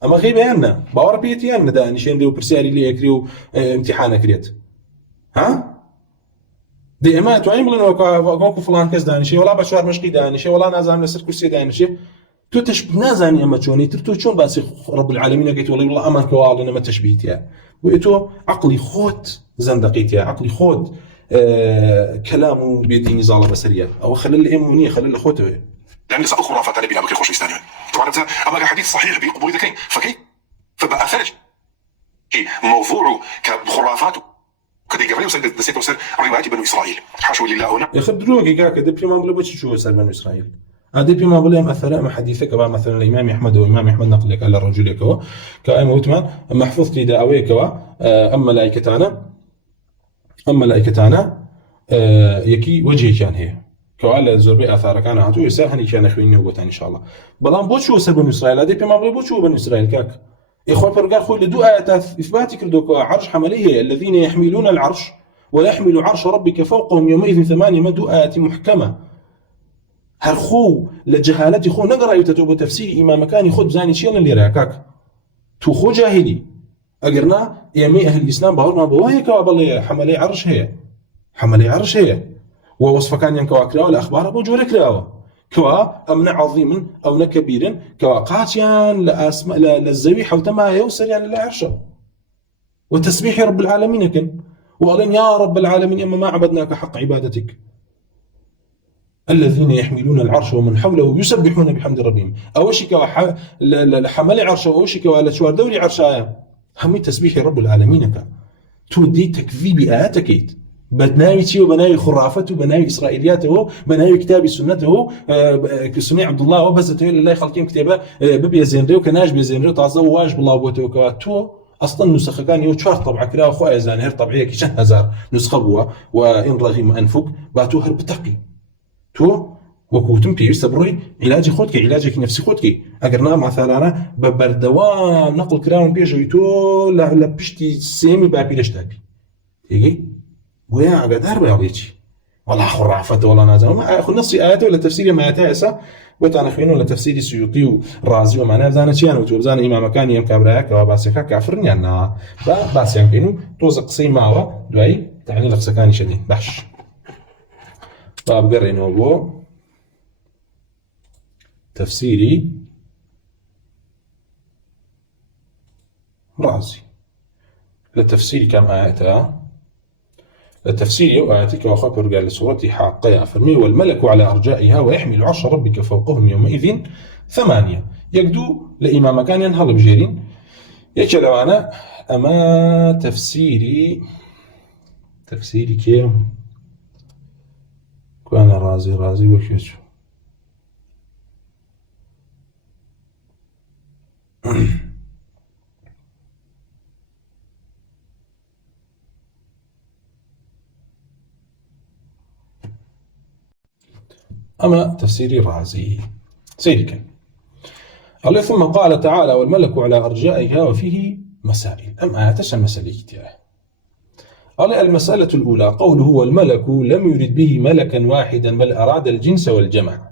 اما غيبه عنا باور بيتي عنا دانشين دي وبرسالي اللي يكريو امتحان كريت دي اما تو عيملنا وكو فلان كز دانشي ولا بشوار مشقي دانشي ولا نازم لسر كرسي دانشي تو تشبه نازاني اما تشوني ترتو شلون بس رب العالمين قلت والله امان كوالنا ما تشبيهتيا ويتو عقلي خوت زندقيتيا عقلي خوت كلامه بيدي نزاله بسريه او خلي الامونيه خلي الاخوته لان ساخرافات على بلا بكي خوش استاني طبعا اما حديث صحيح بقبول ذكين فكي فبقى ثلج موضوع كخرافات كده يقرأ وصل دسيت وصل روايات بنو إسرائيل حاشوا لله هنا يخدروك كاك دبي ما بلا بتش شو صار بنو إسرائيل هذا ما بلا مثلا ما حديثك بقى مثلا الإمام أحمد وإمام أحمد نقلك على الرجل كوا كأم وثمان محفوظ لي دعوة كوا أما ملائكتنا يكي وجهي كان هي كوالا زربي أثار كان عطوا يسهل كان خويني وبتان إن شاء الله بلان بوشو صار بنو إسرائيل هذا ما بلا بوشو بنو إسرائيل كاك إخوة فرقار خوي لدو آيات إثبات كردوك عرش حمليه الذين يحملون العرش ويحمل عرش ربك فوقهم يومئذ 8 مدو آيات محكمة هرخو لجهالتي خو نقرأ يتتوب تفسير إمام كان خد زاني شيئا اللي راكاك تو خو جاهلي أقرنا يمي أهل الإسلام بهرنا بواهي كوابل حملي عرش هي ووصف كان ينكوا كراوة الأخبار أبو جوري كراوة كوا أمن عظيم أو كبير كوا قاتيان لأسماء للزوي حوتما يوصل يعني لا عرشه وتسبيح رب العالمين كن وقالين يا رب العالمين إما ما عبدناك حق عبادتك الذين يحملون العرش ومن حوله يسبحون بحمد ربهم أوشك حمل عرشه أوشك ولا شوار دوري عرشايا هم تسبيح رب العالمين كا تودي تكذيب آياتك بناوي تي وبناوي خرافته وبناوي إسرائيلياته بناوي كتاب سنته كسني عبد الله وبزته لله خلقين كتابه ببي زينريو كناج بزينريو تعزو واجب الله بوته تو اصلا نسخه كان يو شهر طبعا كلا اخويا زانهر طبيعيه كي 1000 نسخه بوا وان رغم انفك باتو هرب بتقي تو وكوتم بي يستبري علاج خودك علاجك نفسي خودك اقرنا مثلا انا ببردوام نقل كراون بيجو تو لا بشتي سيمي بابيلش تابي يجي ويا قدر بيعطيك والله خرافه ولا نازل ما اخذ نصي اياته ولا تفسير ما يتعسى وتانا خينو ولا تفسير السيوطي والرازي ومعناه بزانه شيان وتوبزان امام كان يم كبراك وباسكا كافرني انا بس يمكنوا توزق قسيماوا دوي تعني لقسكاني شديد بحش طاب قرينو بو تفسيري رازي للتفسير كم آياتها التفسير وآياتك وخبر قال لسورة حاقة فرمي والملك على أرجائها ويحمل عرش ربك فوقهم يومئذ 8 يقدو لإمام كان ينهض بجيرين يكلو أنا أما تفسيري كيم كان رازي وكيشو أما تفسيري رازي سيدك الله ثم قال تعالى والملك على أرجائها وفيه مسائل أما آتش المسألة كتير قال المسألة الأولى قوله والملك لم يرد به ملكا واحدا بل أراد الجنس والجمع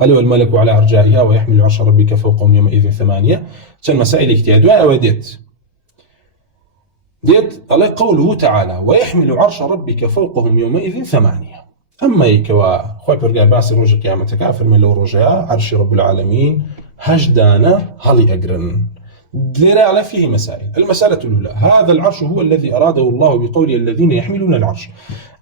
قال والملك على أرجائها ويحمل عرش ربك فوقهم يومئذ 8 كان مسائل كتير دعاء وديت قال قوله تعالى ويحمل عرش ربك فوقهم يومئذ 8 أما يكوا خوي برجع باس روج قيامتك كافر من لو رجع عرش رب العالمين هجدانا هلي أجرن دير على فيه مسائل المسألة الأولى هذا العرش هو الذي أراده الله بقول الذين يحملون العرش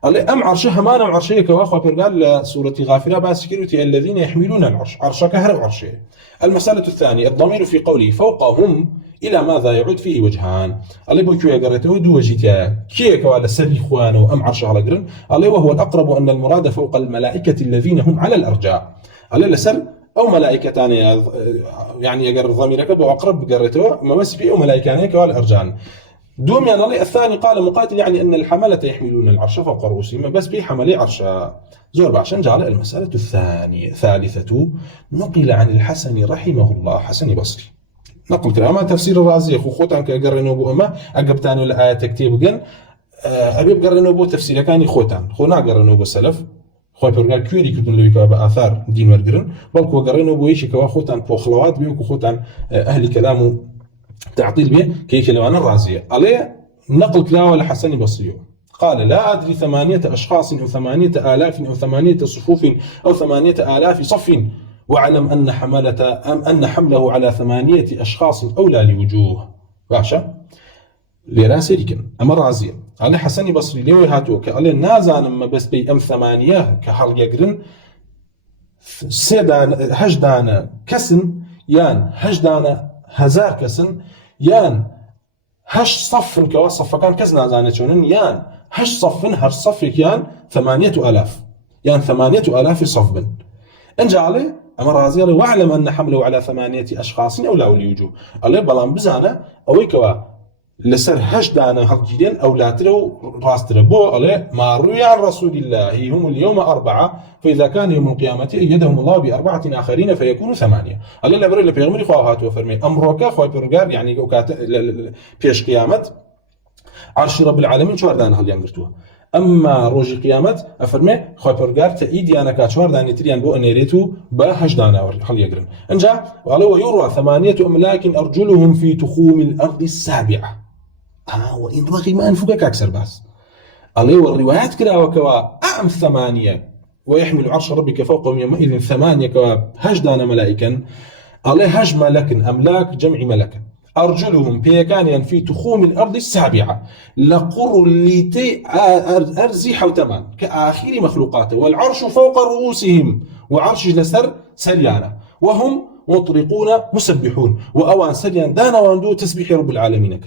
أم عرشها ما نوع عرشية كوا خوي برجع سورة غافرة باس كيروتي الذين يحملون العرش عرشك هر عرشية المسألة الثانية الضمير في قوله فوقهم إلى ماذا يعود فيه وجهان الله بوكو يقرأته دو وجهتا كيك ولا سري خوانه وأم عرش على قرن الله وهو الأقرب أن المراد فوق الملائكة الذين هم على الأرجاء الله لسر أو ملائكتان يعني يقرر ضميرك بأقرب قرأته ما بس في أو ملائكتان كوال أرجان دوم يعني الله الثاني قال مقاتل يعني أن الحملة يحملون العرش فوق رؤوسهم بس في حملي عرش زور بعشان جعل المسألة الثالثة نقل عن الحسن رحمه الله حسن بصري نقل كلام تفسير الرازي خو خوتان كقرنوا بو اما اقبتاني ولا ايه تكتيب جن ابي بقرنوا بو تفسير كاني خوتان خونا قرنوا بو سلف خو برغا كوري كدن لو يكا اثار دين ورغرن بلكو قرنوا بو يشي كوا خوتان بو خلوات بيو خوتان اهل كلامه تعطيل به كي كلام الرازيه عليه نقل كلام الحسن بصري قال لا أدري 8 أشخاص أو 8,000 أو 8 صفوف أو 8,000 صف واعلم أن حمله على 8 أشخاص أولى لوجوه باشا لراسي لكن أمر رازية على حسن بصري ليوي هاتوك على نازان ما بس بي أم 8 كحال يقرن سيدان هجدان كسن يان هجدان هزار كسن يان هش صف كوصف كان كزنا زانتون يان هش صف هر صف يان 8,000 يان 8,000 صف انجا عليه أمر رازي واعلم أن حمله على 8 أشخاص أولى لوجوه الله بلان بزانا أو كوا لسر هجدانا هالجيدين أولاترو راستربو عليه ما روي عن رسول الله هم اليوم 4 فإذا كان يوم القيامة أيدهم الله ب4 آخرين فيكونوا 8 الله لا بري لبيغمري خواهات وفرمي أمرك خوي برغار يعني بيش قيامة عرش رب العالمين شو أردان هل ينقرتوها أما روج قيامت أفرمي خوي برغار تأيدي أنا كاتشوار داني تريان بو أنيريتو بهج دانا هل يقرن انجا وعلى ويروى 8 أملاك أرجلهم في تخوم الأرض السابعة وإن رغم أنفك أكثر بس عليه والروايات كلا وكوا أم 8 ويحمل عرش ربك فوقهم يومئذ ثمانية كواب هجدان ملائكا الله هج ملك أملاك جمع ملكا أرجلهم بيكانيا في تخوم الأرض السابعة لقر لتي أرزي حوتمان كآخر مخلوقاته والعرش فوق رؤوسهم وعرش لسر سريانا وهم مطرقون مسبحون وأوان سريان دانا واندو تسبيح رب العالمين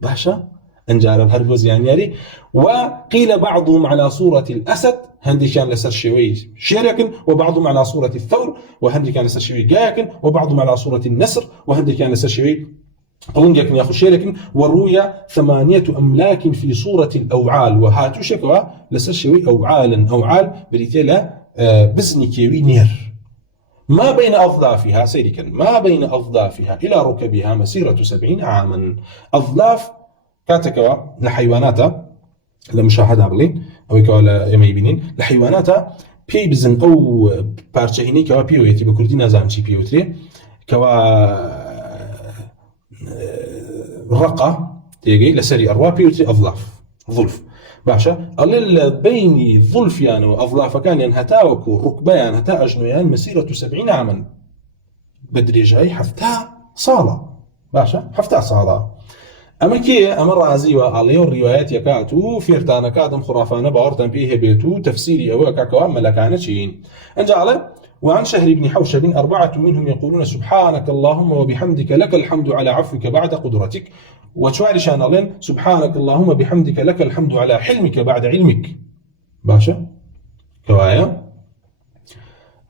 باشا انجار الهربوز يعني وقيل بعضهم على صورة الأسد هندي كان لسر شوي شيركن وبعضهم على صورة الثور وهندي كان لسر شوي جاكن وبعضهم على صورة النسر وهندي كان لسر شوي قلنجكن ياخو شيركن وروي 8 أملاك في صورة الأوعال وهاتو شكوا لسر شوي أوعال بريتيلا بزني كيوي نير ما بين أظلافها سيركا ما بين أظلافها إلى ركبها مسيرة 70 عاما أظلاف كاتكوا لحيواناتا لمشاهدة بلين أو كوا يميبينين لحيواناتا بي بزن أو بارشهيني كوا بيويتي بكردي نازام شي بيوتري كوا رقة تيجي لسري أروا بيوتري أظلاف ظلف باشا اللي بين ظلفيان وأظلاف كان ينهتاوك ركبيان هتا أجنويان مسيرة 70 عاما بدري جاي حفتا صالة باشا حفتا صالة أما كي أمر رازي وعليه الروايات يكاتو فيرتانا كادم خرافانا بارتن بيه بيتو تفسيري أو كاكوام ملكانا شين أنجعل وعن شهر بن حوشب 4 منهم يقولون سبحانك اللهم وبحمدك لك الحمد على عفوك بعد قدرتك وشواري شانالين سبحانك اللهم بحمدك لك الحمد على حلمك بعد علمك باشا كوايا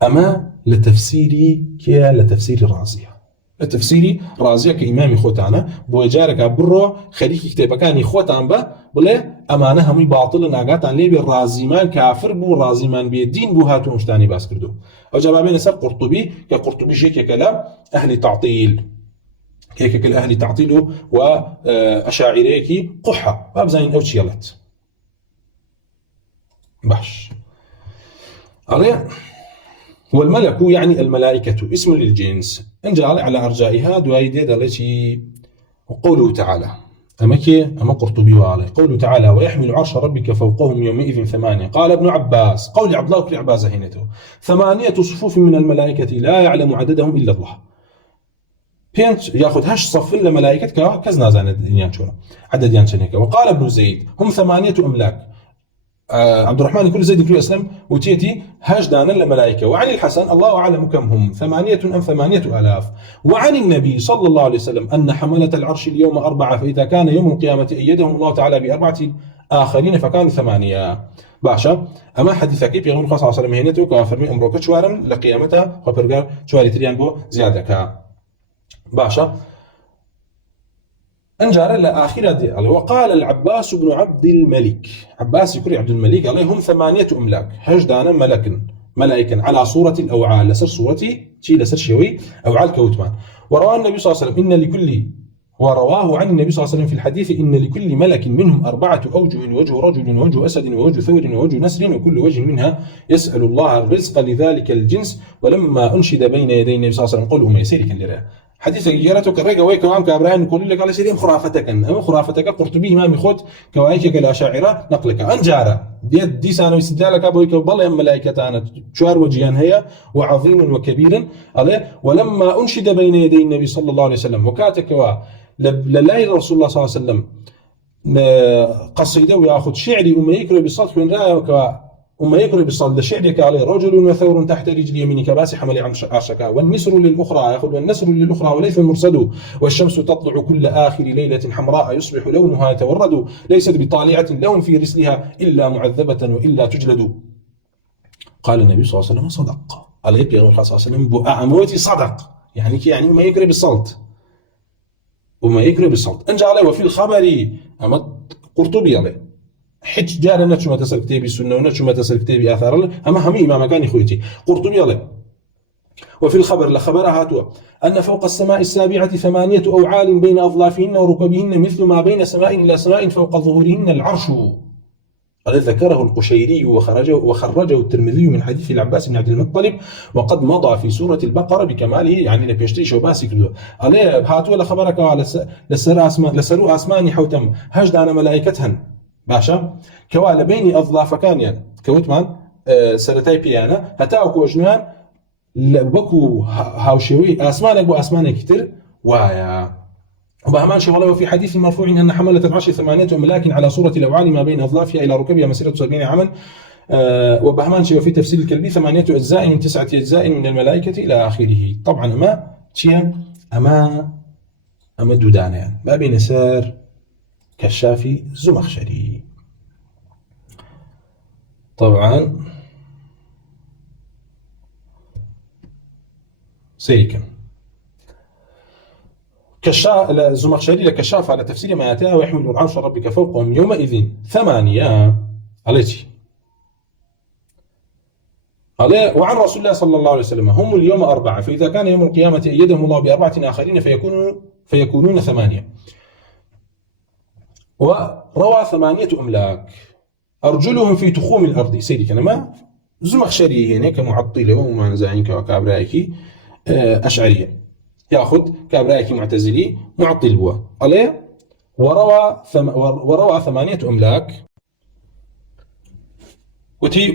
أما لتفسيري كيا لتفسيري رازية التفسيري رازية كإمام خوتانا بوجارك برو خليك كتابكاني خوتان با بلا أمانة همي باطل ناقات عن ليبي الرازيمان كافر بو رازيمان بيدين بو هاتو مشتاني باس كردو أو جوابين سر قرطبي كقرطبي شيء كلام أهل تعطيل هيك الأهل تعطيله وأشاعريكي قحة باب زين أو تشيلت باش عليه والملك يعني الملائكة اسم للجنس انجعل على أرجائها دوايدة التي وقوله تعالى أما قرطبي وعليه قوله تعالى ويحمل عرش ربك فوقهم يومئذ 8 قال ابن عباس قول عبد الله بن عباس هينته 8 صفوف من الملائكة لا يعلم عددهم إلا الله بينت ياخذ هش صف لملائكة كزنا زاند ينشون عدد ينشنك وقال ابن زيد هم 8 أملاك عبد الرحمن كل زيد كل أسلم وتيتي هاش دانا لملائكة وعن الحسن الله أعلم كم هم 8 أم 8000 وعن النبي صلى الله عليه وسلم أن حملة العرش اليوم 4 فإذا كان يوم القيامة أيدهم الله تعالى ب4 آخرين فكانوا 8 باشا أما حديث كيف يقول صلى الله عليه وسلم هينته كافرمي أمرك شوارم لقيامته وبرجر شواري تريان بو زيادة باشا انجار لآخرة دي وقال العباس بن عبد الملك عباس يكري عبد الملك عليهم 8 أملاك هجدانا ملائكا على صورة الأوعال لسر صورتي شي لسر شوي أوعال كوتمان ورواه النبي صلى الله عليه وسلم ورواه عن النبي صلى الله عليه وسلم في الحديث إن لكل ملك منهم 4 أوجه وجه رجل ووجه أسد ووجه ثور ووجه نسر وكل وجه منها يسأل الله الرزق لذلك الجنس ولما أنشد بين يدي النبي صلى الله عليه وسلم قل أم يسيرك لله حديث جيرتك الرجا ويك وام كابراهيم يقول لك على سيرين خرافتك أما خرافتك قرطبي ما مخوت كوايك كالأشاعرة نقلك أنجارة دي سنة واستدلالك أبويك بالله ملائكة أنا شوار وجيان هي وعظيم وكبير عليه ولما أنشد بين يدي النبي صلى الله عليه وسلم وكاتك لله رسول الله صلى الله عليه وسلم قصيدة ويأخذ شعري أم يكره بالصدق من رأيه وما يكره بالصلد شعرك عليه رجل وثور تحت رجل يمينك باسح حمل عرشك والنسر للأخرى يأخذ والنسر للأخرى وليس المرصد والشمس تطلع كل آخر ليلة حمراء يصبح لونها يتورد ليست بطالعة لهم في رسلها إلا معذبة وإلا تجلد قال النبي صلى الله عليه وسلم صدق عليه يقول صلى الله عليه وسلم بأعموتي صدق يعني ما يكره بالصلت وما يكره بالصلت أنجى عليه وفي الخبر أما قرطبي عليه حج جار نتشو ما تسل كتابي السنة ونتشو ما تسل كتابي آثار الله أما همي إمام كان إخوتي قرطبي الله وفي الخبر لخبرها هاتوا أن فوق السماء السابعة 8 أوعال بين أظلافهن وركبهن مثل ما بين سماء إلى سماء فوق ظهورهن العرش قال ذكره القشيري وخرجه الترمذي من حديث العباس بن عبد المطلب وقد مضى في سورة البقرة بكماله يعني لبيشتري شوباسي كده قال هاتوا لخبرك على لسروا أسماني حوتم هجد أنا ملائكتهن باشا كوال بين أظلاف كان يعني كوتمان سەرەتای پێیانە هەتاو کۆژنیان وەکو هاوشێوەی ئاسمانێک بۆ ئاسمانێکی تر وایە. وبهمان شغله وفي حديث مرفوع أن حملة العرش 8 أملاك على صورة الأوعال ما بين أظلافها إلى ركبها مسيرة 70 عاما. وبهمان شيء وفي تفسير الكلبي 8 أجزاء من 9 أجزاء من الملائكة إلى آخره. طبعا أما دودانة يعني ما بين سار كشافي زمخشري. طبعا سيكن الزمخشري لكشاف على تفسير ما أتاه ويحمل العرش ربك فوقهم يومئذ 8 عليتي وعن رسول الله صلى الله عليه وسلم هم اليوم 4 فإذا كان يوم القيامة أيدهم الله ب4 آخرين فيكونون 8. وروى 8 أملاك أرجلهم في تخوم الأرض. سيدي كلمة زمخشري هنا كمعطلة ومنزعين كابرايكي أشعرية يأخذ كابرايكي معتزلي معطل بوا عليه. وروى 8 أملاك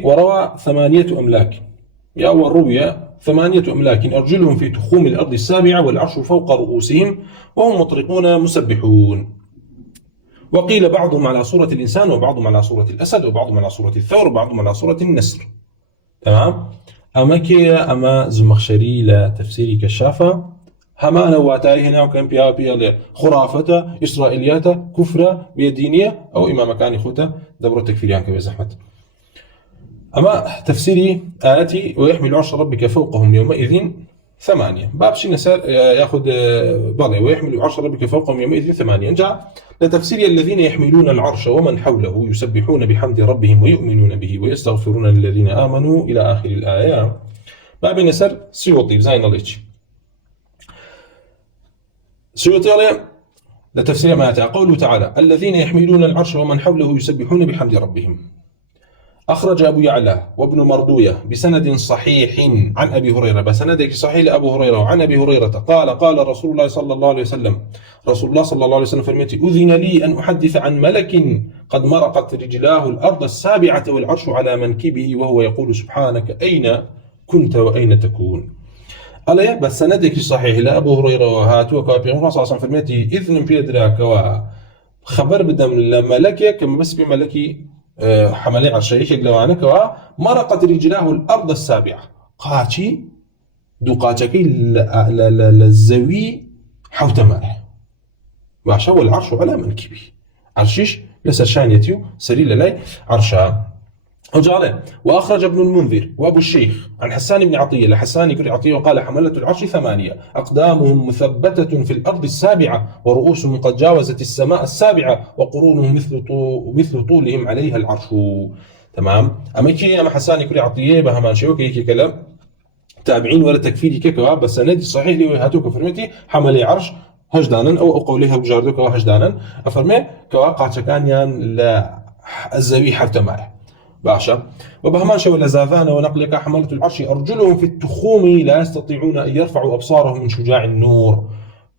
وروى 8 أملاك يا والرؤيا 8 أملاك أرجلهم في تخوم الأرض 7 والعرش فوق رؤوسهم وهم مطرقون مسبحون. وقيل بعضهم على صورة الإنسان وبعضهم على صورة الأسد وبعضهم على صورة الثور وبعضهم على صورة النسر. تمام. أما زمخشري لتفسير كشافة هما نواتاي هنا وكان بيا خرافة إسرائيليات كفرة بيدينية أو إمام كان خوته دبر التكفيريان كبير زحمة. أما تفسيري آياتي ويحمل عرش ربك فوقهم يومئذ 8 باب شي نسال ياخذ بالي ويحمل عرش ربك فوقهم يومئذ 8 جاء لتفسير الذين يحملون العرش ومن حوله يسبحون بحمد ربهم ويؤمنون به ويستغفرون للذين آمنوا إلى آخر الآية. باب نسال سيوطي زين الله سيوطي لتفسير ما أتى قوله تعالى الذين يحملون العرش ومن حوله يسبحون بحمد ربهم. أخرج أبو يعلى وابن مردوية بسند صحيح عن أبي هريرة بسندك صحيح لأبو هريرة وعن أبي هريرة قال رسول الله صلى الله عليه وسلم رسول الله صلى الله عليه وسلم فرميت أذن لي أن أحدث عن ملك قد مرقت رجلاه الأرض 7 والعرش على منكبه وهو يقول سبحانك أين كنت وأين تكون. عليه بس سندك صحيح لأبو هريرة وهاتوك وابي هريرة صلى الله عليه وسلم فرميت إذن بيدراك وخبر بدم لملكك كما بس بملكي حملي عرشيك لوانك ومرقت رجلاه الأرض 7 قاتي دقاتكي للزوي حوتمانه باشا والعرش على منكبه عرشيش لسه شانيتيو سريل لي عرشا وجعله. وأخرج ابن المنذر وأبو الشيخ عن حسان بن عطية لحسان بن عطية وقال حملة العرش 8 أقدامهم مثبتة في الأرض 7 ورؤوسهم قد جاوزت السماء 7 وقرونهم مثل طولهم عليها العرش. تمام. أما كي أما حسان بن عطية بهمان شيء وكي كلام تابعين ولا تكفيري ككوا بس ندي صحيح لي وهاتوك فرمتي حملي عرش هجدانا أو قولها بجاردك هجدانا أفرمي كواقع كان لا الزوي حفتماء باشا. وبهمان شو لزاذان ونقلك حملة العرش أرجلهم في التخوم لا يستطيعون أن يرفعوا أبصارهم من شجاع النور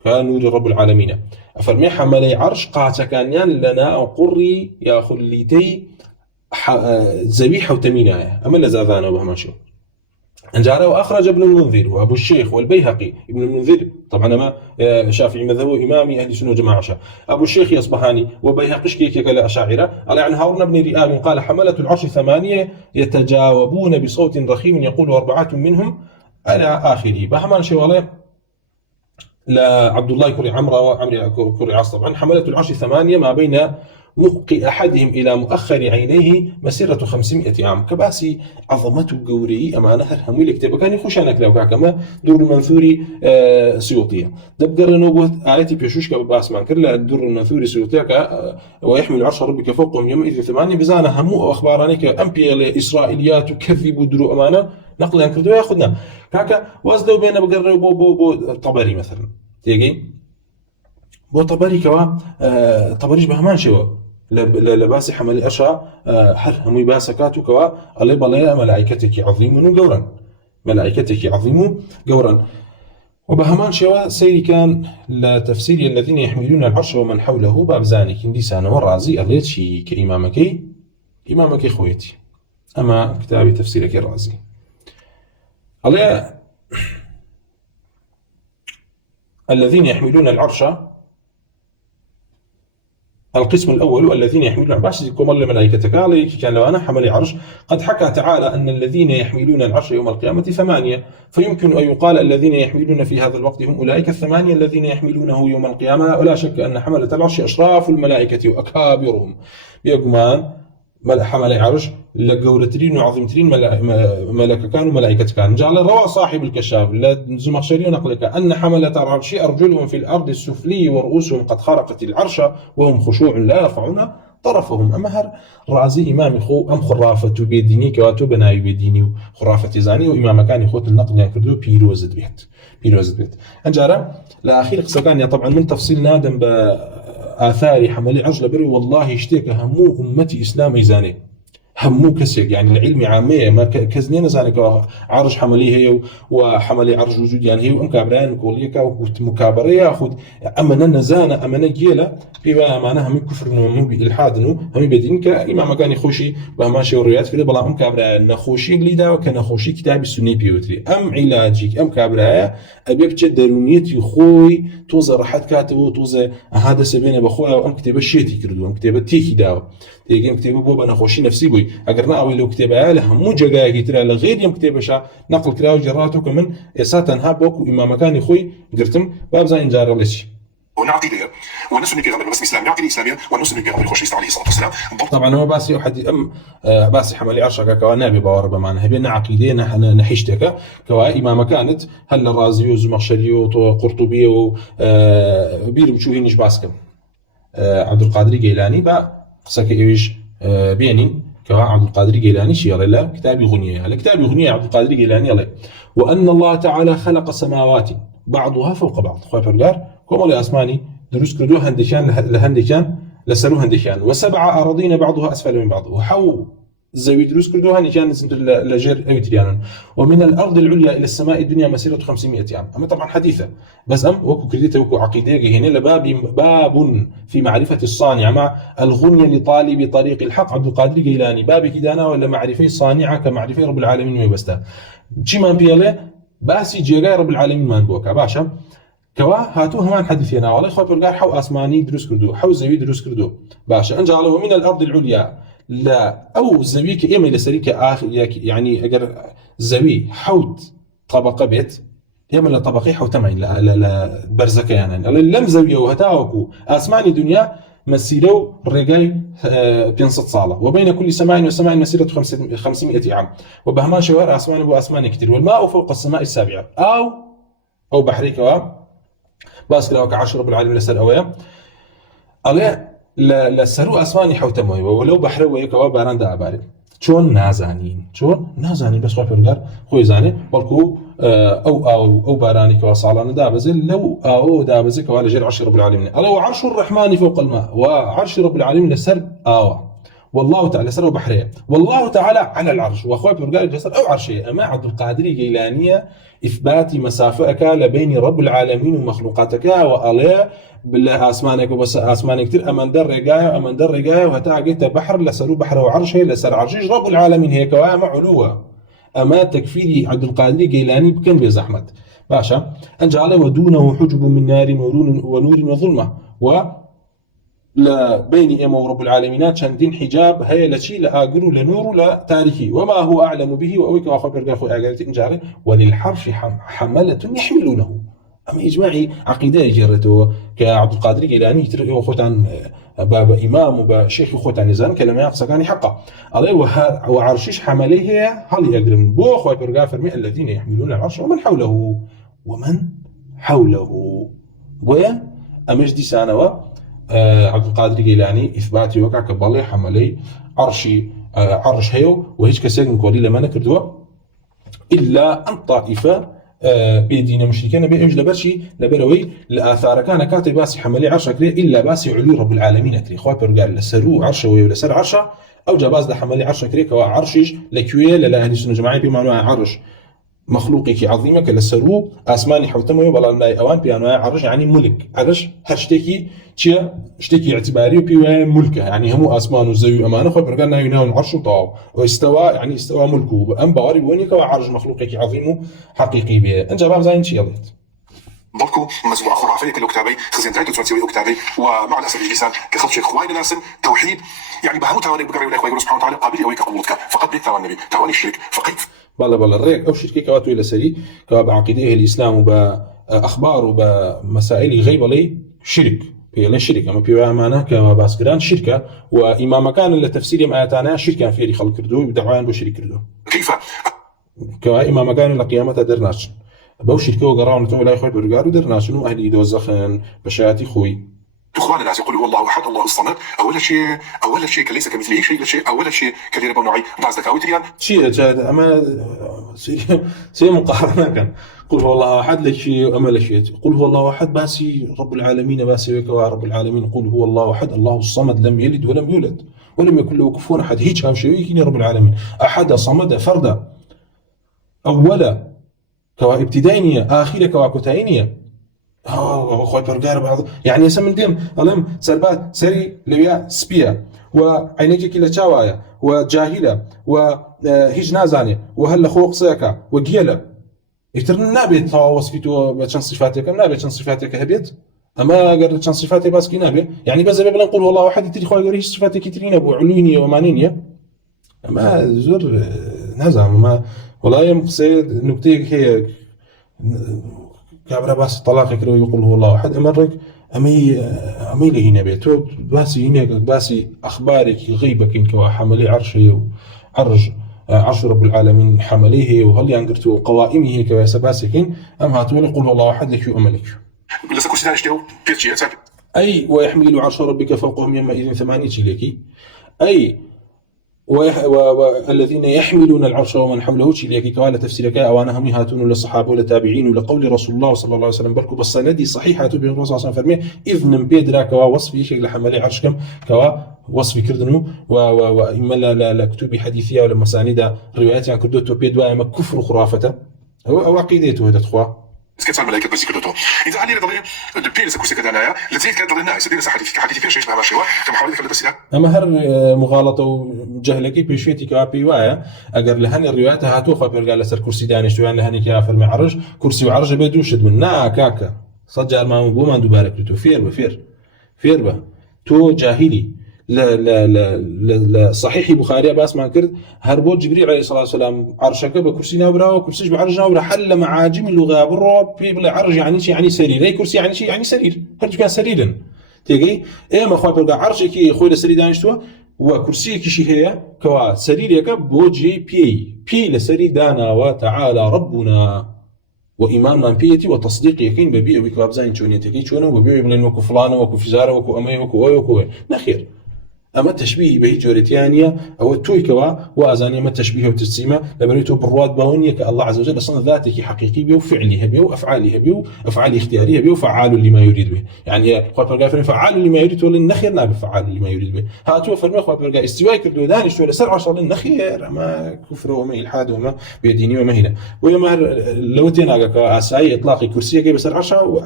كنور رب العالمين. أفرمي حملي عرش قاتكانيان لنا وقري يا خليتي زبيحة وتمينايا أما لزاذان وبهمان شو أنجاره. وأخرج ابن المنذر وأبو الشيخ والبيهقي. ابن المنذر طبعا ما شافعي مذهبه إمامي أهل السنة وجماعة أبو الشيخ يصبحاني وبيهقش كيك كالأشاعرة على عن هارون بن رئام قال حملة العرش 8 يتجاوبون بصوت رخيم يقول 4 منهم على آخره. بهمان شوالي لعبد الله كري عمرو وعمري كري عاص. طبعا حملة العرش 8 ما بين مقي أحدهم إلى مؤخر عينيه مسيرة 500 عام كباسي عظمته قوري أمانة هرهمي لكتاب كان يخشانك لو كما دور المنثوري سيوطية دبقر نوبة آياتي بيشوش كباس مان كرلا دور المنثوري سيوطية ويحمل عرش ربك فوقهم يومئذ 8 بزانا همو أخبارانك أمبيا إسرائيليات كذبوا درو أمانة نقل ينكردوا ياخذنا كاكا وازدوا بين بقر بو طبري مثلا تيجي بو طبري كوا طبريش بهمان شو لباس حمل أشا هل هم يباسكاتك والله بالله ملائكتك عظيم وجورا ملائكتك عظيم جورا. وبهمان شوا سيري كان لتفسير الذين يحملون العرش ومن حوله باب زاني كندي سنة والرازي أليت شي كإمامك خويتي أما كتابي تفسيرك الرازي على الذين يحملون العرش. القسم الأول الذين يحملون العرش كما الملائكة قال كان لو أنا حمل عرش. قد حكى تعالى أن الذين يحملون العرش يوم القيامة 8، فيمكن أن يقال الذين يحملون في هذا الوقت هم أولئك 8 الذين يحملونه يوم القيامة. ولا شك أن حملة العرش أشراف الملائكة وأكابرهم بيقمان حمل عرش لقولترين وعظمترين ملائكة كانوا ملائكة كانوا. جعل روى صاحب الكشاف الزمخشري نقلك أن حملة العرش أرجلهم في الأرض السفلي ورؤوسهم قد خرقت العرش وهم خشوع لا يرفعون طرفهم. أما هر رازي إمام خو أم خرافة بيديني كواتو بناي بيديني خرافة زاني وإمام كان يخوت النقل يعني كردو بيروزد بيت أنجارة لأخير قصة طبعا من تفصيل نادم بآثار حمل عرش لبري والله اشتيك همو أمتي إسلامي زاني همو كسيك يعني العلم عامية ما كزنين زانك عرش حملي هي وحملي عرش وجود يعني هي ومكابرين كوليكا ومكابرية أخذ أمنا نزانة أمنا جيلة في معناها من كفر ومن بالإلحاد إنه هم بدينك إمام كان يخوشي بهماشي وريات في بلا أم كابرين نخوشي ليدا وكان خوشي كتاب السنة بيوتري أم علاجك أم كابرين أبيب درونيتي خوي توزا راحت كاتبه توزا هذا سبينه بخويا وأم كتاب الشيتي كردو أم كتاب تيكي داو تيجي كتابه بوب أنا خوشي نفسي بوي أجر ناوي لو كتابه له مو جاي ترى لغير يوم كتابه نقل كراو جراته كمان إساتن هابوك وإمام كان خوي قرتم باب زين جار ليش ونعقيدة ونسمي في غير بس إسلام نعقيدة إسلامية ونسمي في غير خوشي عليه الصلاة والسلام. طبعا هو باسي أحد أم باسي حملي عرشك كوانابي باور بمعنى هبين عقيدة نحشتك كوا إمام كانت هل الرازي وزمخشري وقرطبي وبير بشوهين إيش باسكم عبد القادر جيلاني با قصك إيش بيني كوا عبد القادر جيلاني شيء لا كتاب غنية على كتاب غنية عبد القادر جيلاني عليه وأن الله تعالى خلق سماوات بعضها فوق بعض خوي فرقار كم أسماني دروس كردو هندشان لسرو هندشان وسبع أراضين بعضها أسفل من بعض وحو زوي دروس كردو هندشان لجر أمتريان ومن الأرض العليا إلى السماء الدنيا مسيرة 500 عام. أما طبعا حديثة بس وكو كرديته وكو عقيدة هنا باب في معرفة الصانع مع الغنية لطالب طريق الحق عبد القادر جيلاني باب كدانا ولا معرفة الصانعة كمعرفة رب العالمين ويبستا شي ما بيله باسي جيغاي رب العالمين ما نبوكا باشا كوا هاتو همان حديثنا والله خوي برقار حو اسماني دروس كردو حو زوي دروس كردو باشا انجعله من الارض العليا لا او زوي كيما لسريك اخر يعني اجر زوي حوت طبقه بيت يما لا طبقي حو تمعين لا برزكه يعني لم زويه وهتاوكو اسماني دنيا مسيرو رجاي بينصت صالة وبين كل سماء وسماء مسيرة 500 عام وبهمان شوار اسمان واسمان كتير والماء فوق السماء السابعة او بحري كوا باس لو كعرش رب العالمين لسر أويا على لسرو أسماني حوتموي ولو بحروي كوا بارندا أبارد شون نازانين بس خوي فرقار خوي زاني بالكو أو باراني كوا صالان دابزل لو أو دابزل كوا لجر عرش رب العالمين على وعرش الرحمن فوق الماء وعرش رب العالمين لسر والله تعالى سر بحرية والله تعالى على العرش واخوي فرقار جسر أو عرشية. أما عبد القادر جيلانية إثبات مسافك لبين رب العالمين ومخلوقاتك وأليه بالله أسمانك وبس أسمانك كتير أمن در رجاية وهتاجيت بحر لسرو بحر وعرش لسر عرشيش رب العالمين هيك وما علوه. أما تكفيري عبد القادر جيلاني بكن بزحمة باشا أنجعله ودونه حجب من نار ونور وظلمة و لا بين إما ورب العالمين شندين حجاب هي لشي لآجر لنور لا تاريخي وما هو أعلم به وأويك وأخبر قال أجرت إنجاره وللحرش حملة يحملونه. أما إجماعي عقيدة جرته كعبد القادر جيلاني يترك خد عن باب إمام وبشيخ خد عن نزان كلام يقصى كان حقه عليه وعرشش حمله هل يجرم بو أخبر قال فرمي الذين يحملون العرش ومن حوله ويا أمجدي سانوا عبد القادر جيلاني إثباتي وقع كبالي حملي عرش هيو وهيج كسيق مكوري لما نكردوا إلا أن طائفة بيدين مشركين بيعمج لبرشي لبروي الآثار كان كاتب باسي حملي عرش كري إلا باسي علو رب العالمين كري خواب قال لسرو عرشه ولسر عرشه أو جباز لحملي عرش كري كوا عرشيش لكوية للا أهل السنة جماعي بمعنى عرش مخلوقێکی عظیمە کە لەسەر و ئاسمانی حوتەمەوە بەڵام لای ئەوان پیان وایە عەرش یعنی مولک. عەرش هەر شتێکی چییە؟ شتێکی اعتباری و پێی وایە مولکە، یعنی هەموو ئاسمان و زەوی ئەمانە خۆی پەروەردگار ناوی ناون عەرش و تەواو. واستوا یعنی استوا ملکه، ئەم باوەڕی بۆ نییە کەوا عەرش مەخلوقێکی عظیم و حەقیقی بێ. ئەنجا با بزانین چی ئەڵێت. ضبطوا مزبوعة خرافية كله كتابي خزين تايتو تسوي كتابي ومع الأسف الإنسان كخلط شيخ خوين ناس توحيد يعني بهمو تاواني بقرأ ولا إخوة سبحانه وتعالى قابل أويك قبولتك فقد بيك تاوان النبي تاواني الشرك فكيف بلا الريك أو شركة كواتو إلى سري كوا بعقيدة الإسلام وبأخبار وبمسائل غيبة لي شرك بيلا شركة ما بيوا معنا كباسكران شركة وإمام كان لتفسير ما آتانا شركة في خلق كردو بدعوان بشرك كردو كيف كوا إمام كان لقيامة درناش بەو شرکە و گەڕاونەتەوە لای خۆی پەروەردگار و دەرناچن و ئەهلی دۆزەخن بەشایەتی خۆی. إخوان الناس يقول هو الله أحد الله الصمد أول شيء ليس كمثله شيء أول شيء كثير بنوعي بعض ذكاوي شيء أما سي مقارنة كان قل هو الله أحد لشيء أما لشيء قل هو الله أحد باسي رب العالمين باسي وكوا رب العالمين قل هو الله أحد الله الصمد لم يلد ولم يولد ولم يكن له كفوا أحد هيك هاو شيء رب العالمين أحد صمد فرد أولا كوا ابتدائية آخرة كوا كتائية خوي برجار بعض يعني يسمى ديم ألم سربات سري لبيا سبيا وعينيك كلا شوايا وجاهلة وهيج نازاني وهل خوق ساكا وجيلة يترن نابي تواصف تو بشان صفاتك نابي بشان صفاتك هبيت أما قرر شان صفاتي بس كنابي يعني بس بلا نقول والله واحد تري خوي قريش صفاتك كترين أبو علوينية ومانينية أما زور نزام ما والله يمقصد نكتة هي كابرا باس طلاق كده يقول هو الله أحد أمرك أمي له هنا بيتوب باسي هنا باسي أخبارك غيبك إنك وحملي عرشه عرش رب العالمين حمليه وهل ينقرتوا قوائمه كواسباسكين أم هاتوا يقول هو الله أحد لك وأملك لسه كل سنة اشتهوا بيرجي أسابق أي ويحمل عرش ربك فوقهم يومئذ 8 لك أي والذين يحملون العرش ومن حوله شيء كوالا تفسيرك أوانا هم هاتون للصحابة ولتابعين ولقول رسول الله صلى الله عليه وسلم بركو بالصندي صحيحة به الرسول صلى الله عليه وسلم فرمي إذن بيدرا كوا وصف شيء لحمل عرشكم كوا وصف كردنو وإما لا كتب حديثية ولا مساندة روايات عن كردوتو بيدوا إما كفر خرافته هو عقيدته هذا تخوا كتسال الملائكه بس كردوتو اذا علي ضري البيرس كوسي كدانايا لزيد كان ضرنا يسدينا حديث فيش ايش بها شيء كم حوالي كلا بس اما هر مغالطه وجهلكي بشويتي كابي وايا اگر لهن الروايات هاتو خبر قال سر كرسي دانش تو لهن كافر معرج كرسي وعرج بدوش من كاكا صجر ما بو ما دوبارك تو فير به تو جاهلي لا صحيح بخاري باس ما كرد هربو جبريل عليه الصلاه والسلام عرشك بكرسي نابرا وكرسي بعرج نابرا حل معاجم اللغه برو بلا عرج يعني سرير اي كرسي يعني سرير هرج كان سريرا تيجي اي ما خو برجع عرشك خويا سرير دانشتو وكرسيك شي هي كوا سريرك بوجي بي لسري دانا وتعالى ربنا وإيمان بيتي وتصديق يقين ببيع وكواب زين شونيتكي شونه وبيع بلين وكو فلان وكو فزاره وكو أمي وكو نخير أما التشبيه به جوريتيانيا أو التويكوا وأزانيا ما التشبيه وتجسيمه لبريته بالرواد باونية كالله عز وجل أصلا ذاتك حقيقي به وفعله به وأفعاله به وأفعال اختياريه به وفعال لما يريد به يعني خوات برقا فعال لما يريد ولا النخير نابي فعال لما يريد به هاتوا فرمي خوات برقا استواء كردو دانش ولا سرعة صار النخير أما كفر وما إلحاد وما بيديني وما هنا ويما لو تينا كأساي إطلاقي كرسية كي بسر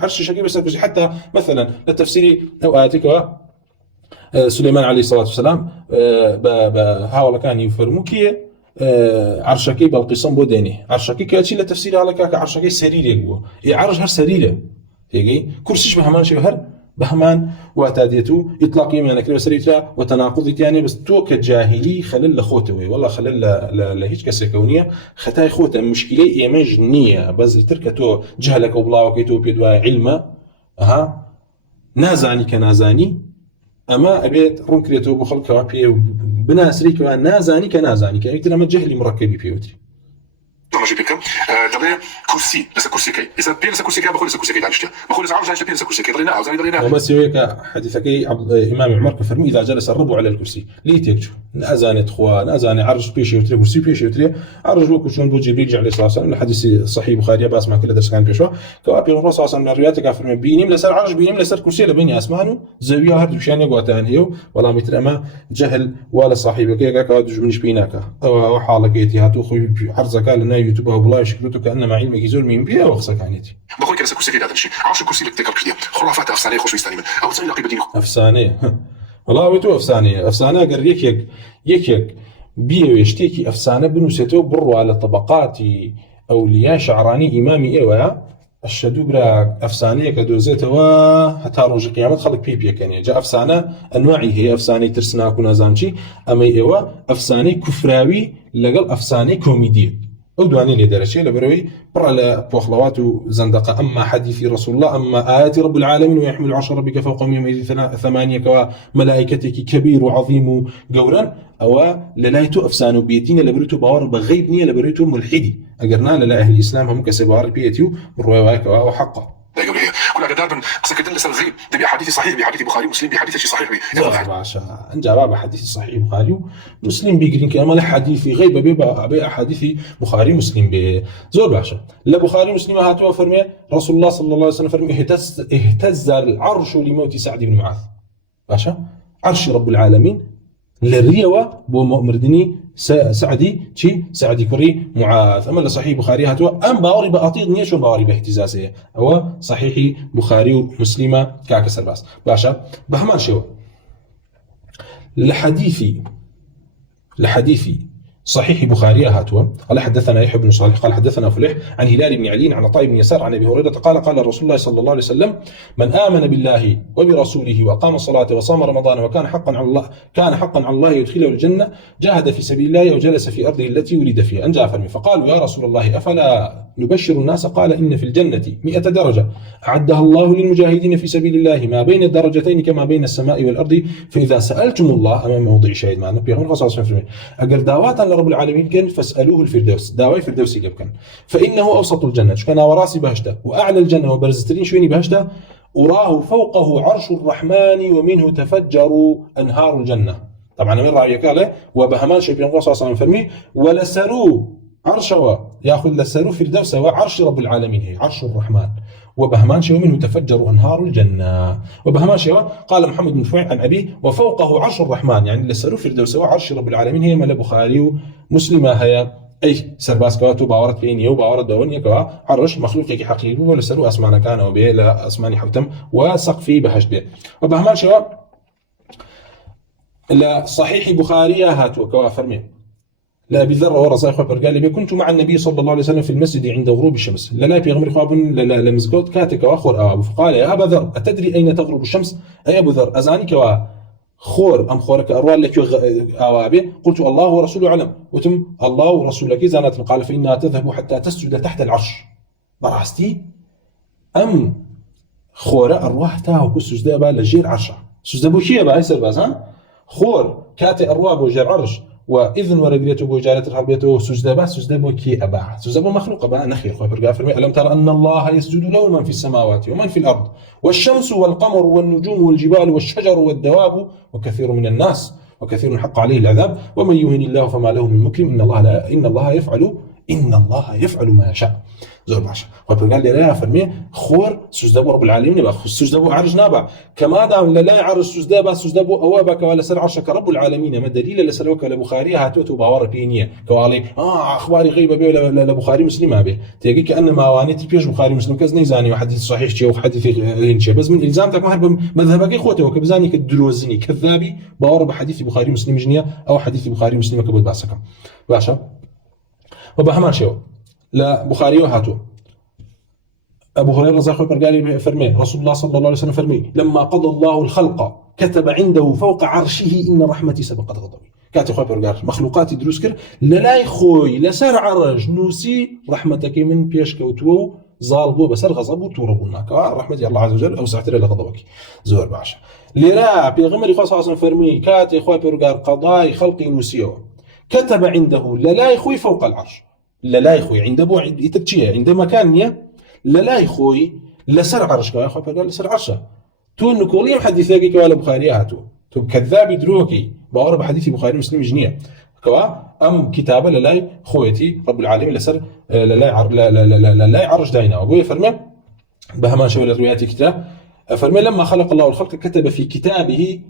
عرش شكي بسر كرسي حتى مثلا للتفسير أوقاتك سليمان عليه الصلاة والسلام هاولا كان يفرموكي عرشكي بالقسم بوديني عرشكي كاتشي لتفسير على كاك عرشكي سرير يقوى عرش هر سريره تيجي كرسيش بهمان شو هر بهمان وتاديته إطلاقي من كلمة سريرة وتناقض يعني بس تو كجاهلي خلل لخوتوي والله خلل لهيج كسر كونية خطاي خوته مشكلة إيمان جنية بس تركته جهلك وبلاوكيتو بيدوا علمه نازعني كنازاني أما أبيت رنكريتو بخلق وابي بناسري كمان نازاني يعني ترى ما جهلي مركبي بيوتري ما جيبك دلي كرسي لسه كرسي كي إذا بين لسه كرسي كي بقول لسه كرسي كي دانشته بقول لسه عارف بين لسه كرسي كي ضلينا وبس هيك حديثك إمام عمر كفرمي إذا جلس الربع على الكرسي ليه تكتو نازاني خوا نازاني عرش بيشي وتري كرسي بيشي وتري عرش وكو شلون بو جبريل عليه الصلاه والسلام الحديث صحيح بخاري باس ما كل درس كان بيشوا كوابي الرسول صلى الله عليه وسلم الروايات كافر بينيم لسر عرش بينيم لسر كرسي لبني اسمانو زاويه هرد بشان يقوتان هيو والله متر اما جهل ولا صاحبك يا كاد منش بيناك او حالك يتي هاتو خو حرزك لنا يوتيوب او بلاي شكلته كانما علمك يزول من بيه وخصك عنيتي بقول كذا كرسي هذا الشيء عرش كرسي لك تكر كذا خرافات افسانيه خوش بيستاني او تصير لقي بدينه افسانه والله ويتو افسانه قال يك بيشتكي افسانه بنوسيتو برو على طبقات اولياء شعراني امامي ايوا الشدو برا افسانه كدوزيتوا حتى روج قيامت خلق بيبيا كان جاء افسانه انواعي هي افسانه ترسنا كنا زانشي اما ايوا افسانه كفراوي لقل افسانه كوميديه او دواني لي درجه لبروي برا لا بوخلوات زندقه اما حديث رسول الله اما ايات رب العالمين ويحمل عرش ربك فوقهم يومئذ ثمانيه وملائكتك كبير وعظيم قورا او للايتو افسانو بيتين لبريتو باور بغيبني لبريتو ملحدي اجرنا لا اهل الاسلام هم كسبار بيتيو روايك وحقه لا يقول هي كل هذا داربن مسكت لسه الغيب ده بحديث صحيح بحديث بخاري ومسلم بحديث شيء صحيح باشا انجا باب حديث صحيح بخاري ومسلم بيقرين كما حديث غيب بيبقى احاديث بخاري مسلم بزور باشا لا بخاري مسلم هاتوا فرمي رسول الله صلى الله عليه وسلم فرمي اهتز العرش لموت سعد بن معاذ باشا عرش رب العالمين للريوة بو مردني سعدي كري معاذ اما صحيح بخاري هاتوا ام باوري باطيد نيشون باوري باهتزازيه او صحيح بخاري ومسلمه كاكسر باس باشا بهمان شو لحديثي صحيح بخاري هاتوا قال حدثنا يحيى بن صالح قال حدثنا فليح عن هلال بن علي عن عطاء بن يسار عن ابي هريره قال رسول الله صلى الله عليه وسلم من امن بالله وبرسوله واقام الصلاه وصام رمضان وكان حقا على الله يدخله الجنه جاهد في سبيل الله وجلس في ارضه التي ولد فيها ان جاء فقالوا يا رسول الله افلا نبشر الناس قال ان في الجنه 100 درجه اعدها الله للمجاهدين في سبيل الله ما بين الدرجتين كما بين السماء والارض فاذا سالتم الله امام موضع شاهد معنا بيغمر خصوصا في اجر دعوات رب العالمين كان فاسألوه الفردوس داوي فردوسي جاب كان فإنه أوسط الجنة شو كان وراسي بهشته وأعلى الجنة وبرزترين شويني بهشته وراه فوقه عرش الرحمن ومنه تفجر أنهار الجنة طبعا من رأيك قال وبهمان شيء بين الرسول صلى الله عليه وسلم ولسروا عرشه ياخذ لسروا فردوس وعرش رب العالمين هي عرش الرحمن وبهمان شيء منه تفجر أنهار الجنة وبهمان شيء قال محمد بن فويع عن أبيه وفوقه عرش الرحمن يعني لسروا فردوس وعرش رب العالمين هي مال بخاري ومسلمة هي أي سرباس كواتو باورت بيني وباورت دوني كوا عرش مخلوق يكي حقيقي ولسروا أسمانا كان وبيه لا أسماني حوتم وسقفي بهش به وبهمان شيء لا صحيح بخاري هاتوا كوا فرمي لا أبي ذر ورزاي خبر قال لي كنت مع النبي صلى الله عليه وسلم في المسجد عند غروب الشمس لا بيغمر خواب لا لمزقوت كاتك واخر أبو فقال يا أبا ذر أتدري أين تغرب الشمس أي أبو ذر أزانك وخور أم خورك أروال لك أوابي قلت الله ورسوله أعلم وتم الله ورسولك زانت قال فإنها تذهب حتى تسجد تحت العرش براستي أم خور أرواح تاهو كسجد أبا لجير عرشه سجد أبو شيء أبا يسر باز ها خور كاتي أرواح بوجير عرش وإذن ورقيته بوجالة رحبيته سجدة بوكي أبا سجدة مخلوق أبا نخير خواه برقا فرمي ألم ترى أن الله يسجد له من في السماوات ومن في الأرض والشمس والقمر والنجوم والجبال والشجر والدواب وكثير من الناس وكثير حق عليه العذاب ومن يهن الله فما له من مكرم إن الله يفعل ما يشاء زور باشا وبرقال لي لا فرمي خور سجدة رب العالمين با سجدة عرج نابع كما دام لا يعرج سجدة أوابك ولا سر عرشك رب العالمين ما دليل لسلوك لبخاري هاتوتو باور بينيه كوالي أخباري غيبة بيه لبخاري مسلم به تيجي كأنما وانيتي بيش بخاري مسلم كز نيزاني وحديث صحيح شيء وحديث هنشي بس من إلزامتك ما هرب مذهبك إخوته وكبزاني كدلوزني كذابي باور بحديث بخاري مسلم جنيا أو حديث بخاري مسلم كبد باسكم باشا وبهمان شو لا بخاري وهاتو أبو هريرة زي خبر قال فرمي رسول الله صلى الله عليه وسلم فرمي لما قضى الله الخلق كتب عنده فوق عرشه إن رحمتي سبقت غضبي كاتب خبر قال مخلوقات دروس كر لا يخوي لا سر عرج نوسي رحمتك من بيش كوتو زالبو بسر غضبو توربوناك رحمتي الله عز وجل أو سعتر لغضبك زور باشا لرا بيغمر خاص أصلا فرمي كاتب خبر قال قضاء خلقي نوسيو كتب عنده لا يخوي فوق العرش لا يخوي عنده بو يتكشيه عند مكان لا يخوي لسر عرش قال لسر عرشه تو نقولي حديثك ولا بخاري هاتو تو كذاب دروكي باور بحديث بخاري مسلم جنيه كوا ام كتابه للاي خويتي رب العالمين لسر لا عرج داينا ابوي فرمى بهما شو الروايات كتاب فرمى لما خلق الله الخلق كتب في كتابه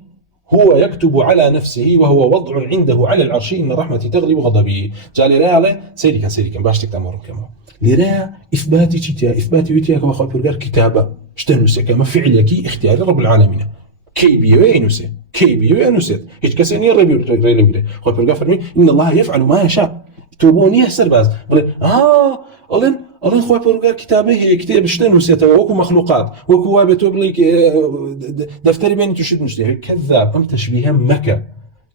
هو يكتب على نفسه وهو وضع عنده على العرش إن رحمتي تغلب غضبي. جاء لرا سيري كان باش تكتمرون كما لرا إثباتي تيا إثباتي وتيا كما خاطر قال كتابة اشتنوس كما فعلك اختيار رب العالمين كي بيوينوس كي بيوينوس هيك كسني ربي خاطر قال فرمي إن الله يفعل ما يشاء توبوني يحسر باز ألين خوي برجر كتابه هي كتاب اشتنوس يتوقع مخلوقات وكوا بتوبليك دفتري بين تشد مشتهي كذاب أم تشبيها مكة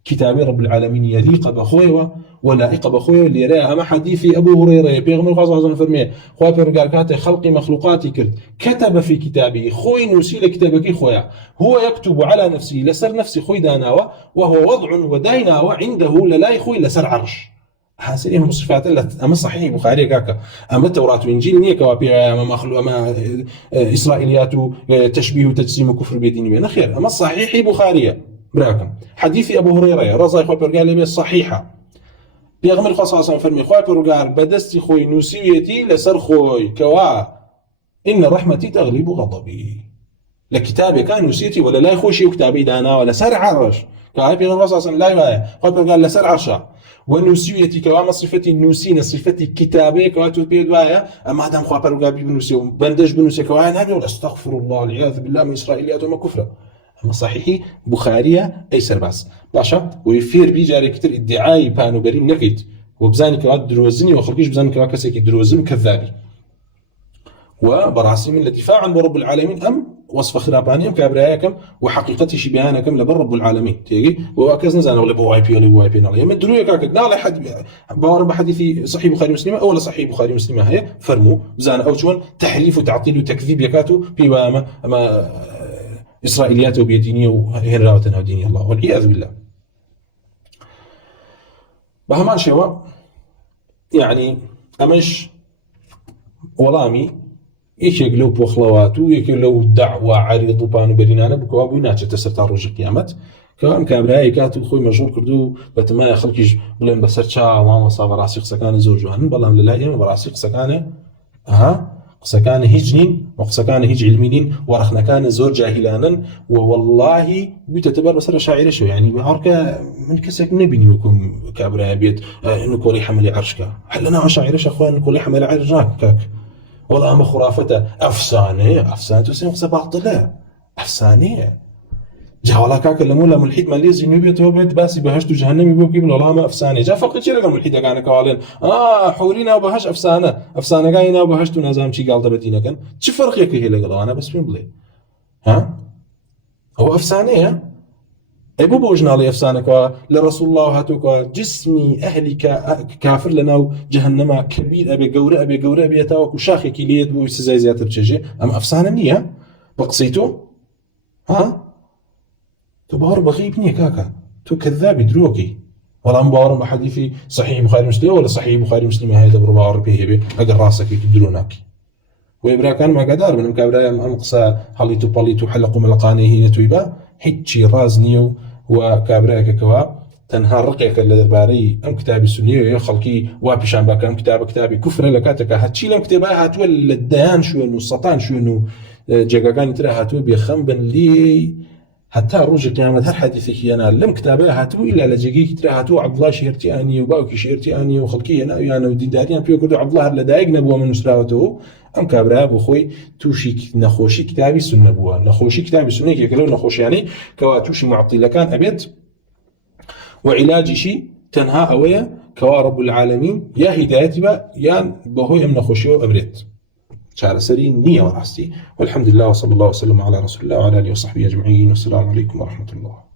كتاب رب العالمين يليق بخوي ولائق بخوي اللي رأى ما حديث أبو هريرة بيغمر خاصة عزنا فرمية خوي برجر كاتب خلق مخلوقاتي كرت كتب في كتابه خوي نسيل كتابك خويا هو يكتب على نفسه لسر نفسي خوي داناوة وهو وضع ودايناوة عنده للاي خوي لسر عرش حاسين صفات أما صحيح بخاري كاكا أما التوراة والإنجيل نية كوابي أما مخلوق أما إسرائيليات تشبيه وتجسيم وكفر بيدين بين خير أما الصحيح بخاري براكم حديث أبو هريرة رضي خوي برجال لي الصحيحة بيغمر خاصة فرمي خوي برجال بدستي خوي نسيتي لسر خوي كوا إن رحمتي تغلب غضبي لكتابي كان نسيتي ولا لا يخوي شيء كتابي دانا ولا سر عرش كاي بيغمر خاصة لا يبايع خوي برجال لسر عرشا ونسيتي كما صفتي نسينا صفتي كتابه كواتو بيدوايا اما دام خو بارغا بنسيو بندج بنسيو كوان هذا استغفر الله والعياذ بالله من اسرائيليات وما كفره اما صحيح بخاريه ايسر باس باشا ويفير بيجاري كتير ادعاء بانو بريم نكيت وبزاني كواد دروزني وخلقيش بزاني كواد كسيك دروزم كذابي وبراسي من الدفاع عن رب العالمين ام وصف خرابانيم كابرايكم وحقيقتي شبيانكم لبر رب العالمين تيجي وكاز نزان ولا بو اي بي ولا بو اي بي نالي مدرو كاك نال حد باور بحديثي صحيح بخاري مسلم او صحيح بخاري مسلم هي فرمو بزان او شلون تحريف وتعطيل وتكذيب يكاتو في ما اسرائيليات وبيدينيه وهنراوتنا وديني الله والعياذ بالله بهمان شوا يعني امش ولامي يشيك لو بوخلواتو يك لو دعوة عريض بانو برينانا بكوابو ناتش تسرت روج القيامت كان كابراي كاتو خوي مجور كردو بتما خلقيش بلين بسرچا وما صاب راسي سكان زوج جوهن بلام لله براسي سكانه سكان هجنين وسكان هج علمين ورخنا كان زور جاهلانا والله بتتبر بسر شاعر شو يعني بهركه من كسك نبنيكم كابراي بيت نقول حمل عرشك حلنا شاعر اخوان نقول حمل عرشك والله ما خرافته أفسانة تسمى باطلة أفسانة جاولا كاك لمولا ملحد ماليزي نبي توبت باسي بهشت جهنم يبوك يقول والله ما أفسانة جا فقط شيء لقى ملحد كان قالين حورينا وبهش أفسانة قاينا وبهشت ونازام شي قال تبدينا كان شو فرق يكيه لقى أنا بس مين بلي هو أفسانة أبو بوجنا لي أفسانك لرسول الله هاتوك جسمي أهلي كافر لنا جهنم كبير أبي جورة أبي يتاوك وشاخي كليت بو يسزاي زيادة بتشجع أم أفسانة نية بقصيتو تبهر بغيبني كاكا تو كذاب دروكي ولا مبارم بحديثي صحيح بخاري مسلم ولا صحيح بخاري مسلم هذا بربار به أجر راسك يدرونك ويبرا كان ما قدر من مكابرا أمقصى حليتو باليتو حلقوا ملقاني هي تويبا هيتشي رازنيو وكابراك كوا تنهار رقيق الدرباري ام كتابي سنيه يا خلقي وابشان باك ام كتابي كفر لكاتك هاتشي لم كتابها هاتول الدهان شو انه السطان شو انه جاكاكان ترى هاتو بيخنبن لي حتى روج القيامة هر حديثك انا لم كتابها هاتو الا لجيك ترى هاتو عبد الله شيرتي اني وباوكي شيرتي اني وخلقي انا يعني وديداريان بيو كدو عبد الله لدايق نبوه من نسراوته ام كابرا ابو خوي توشي نخوشي كتابي سنه بوا نخوشي كتابي سنه كيلو نخوش يعني كواتوشي معطله كان ابيت وعلاجي شي تنها اويا كوا رب العالمين يا هدايتي با يا بهوي ام نخوشيو ابريت شعر سري نيه وراستي والحمد لله وصلى الله وسلم على رسول الله وعلى اله وصحبه اجمعين والسلام عليكم ورحمه الله.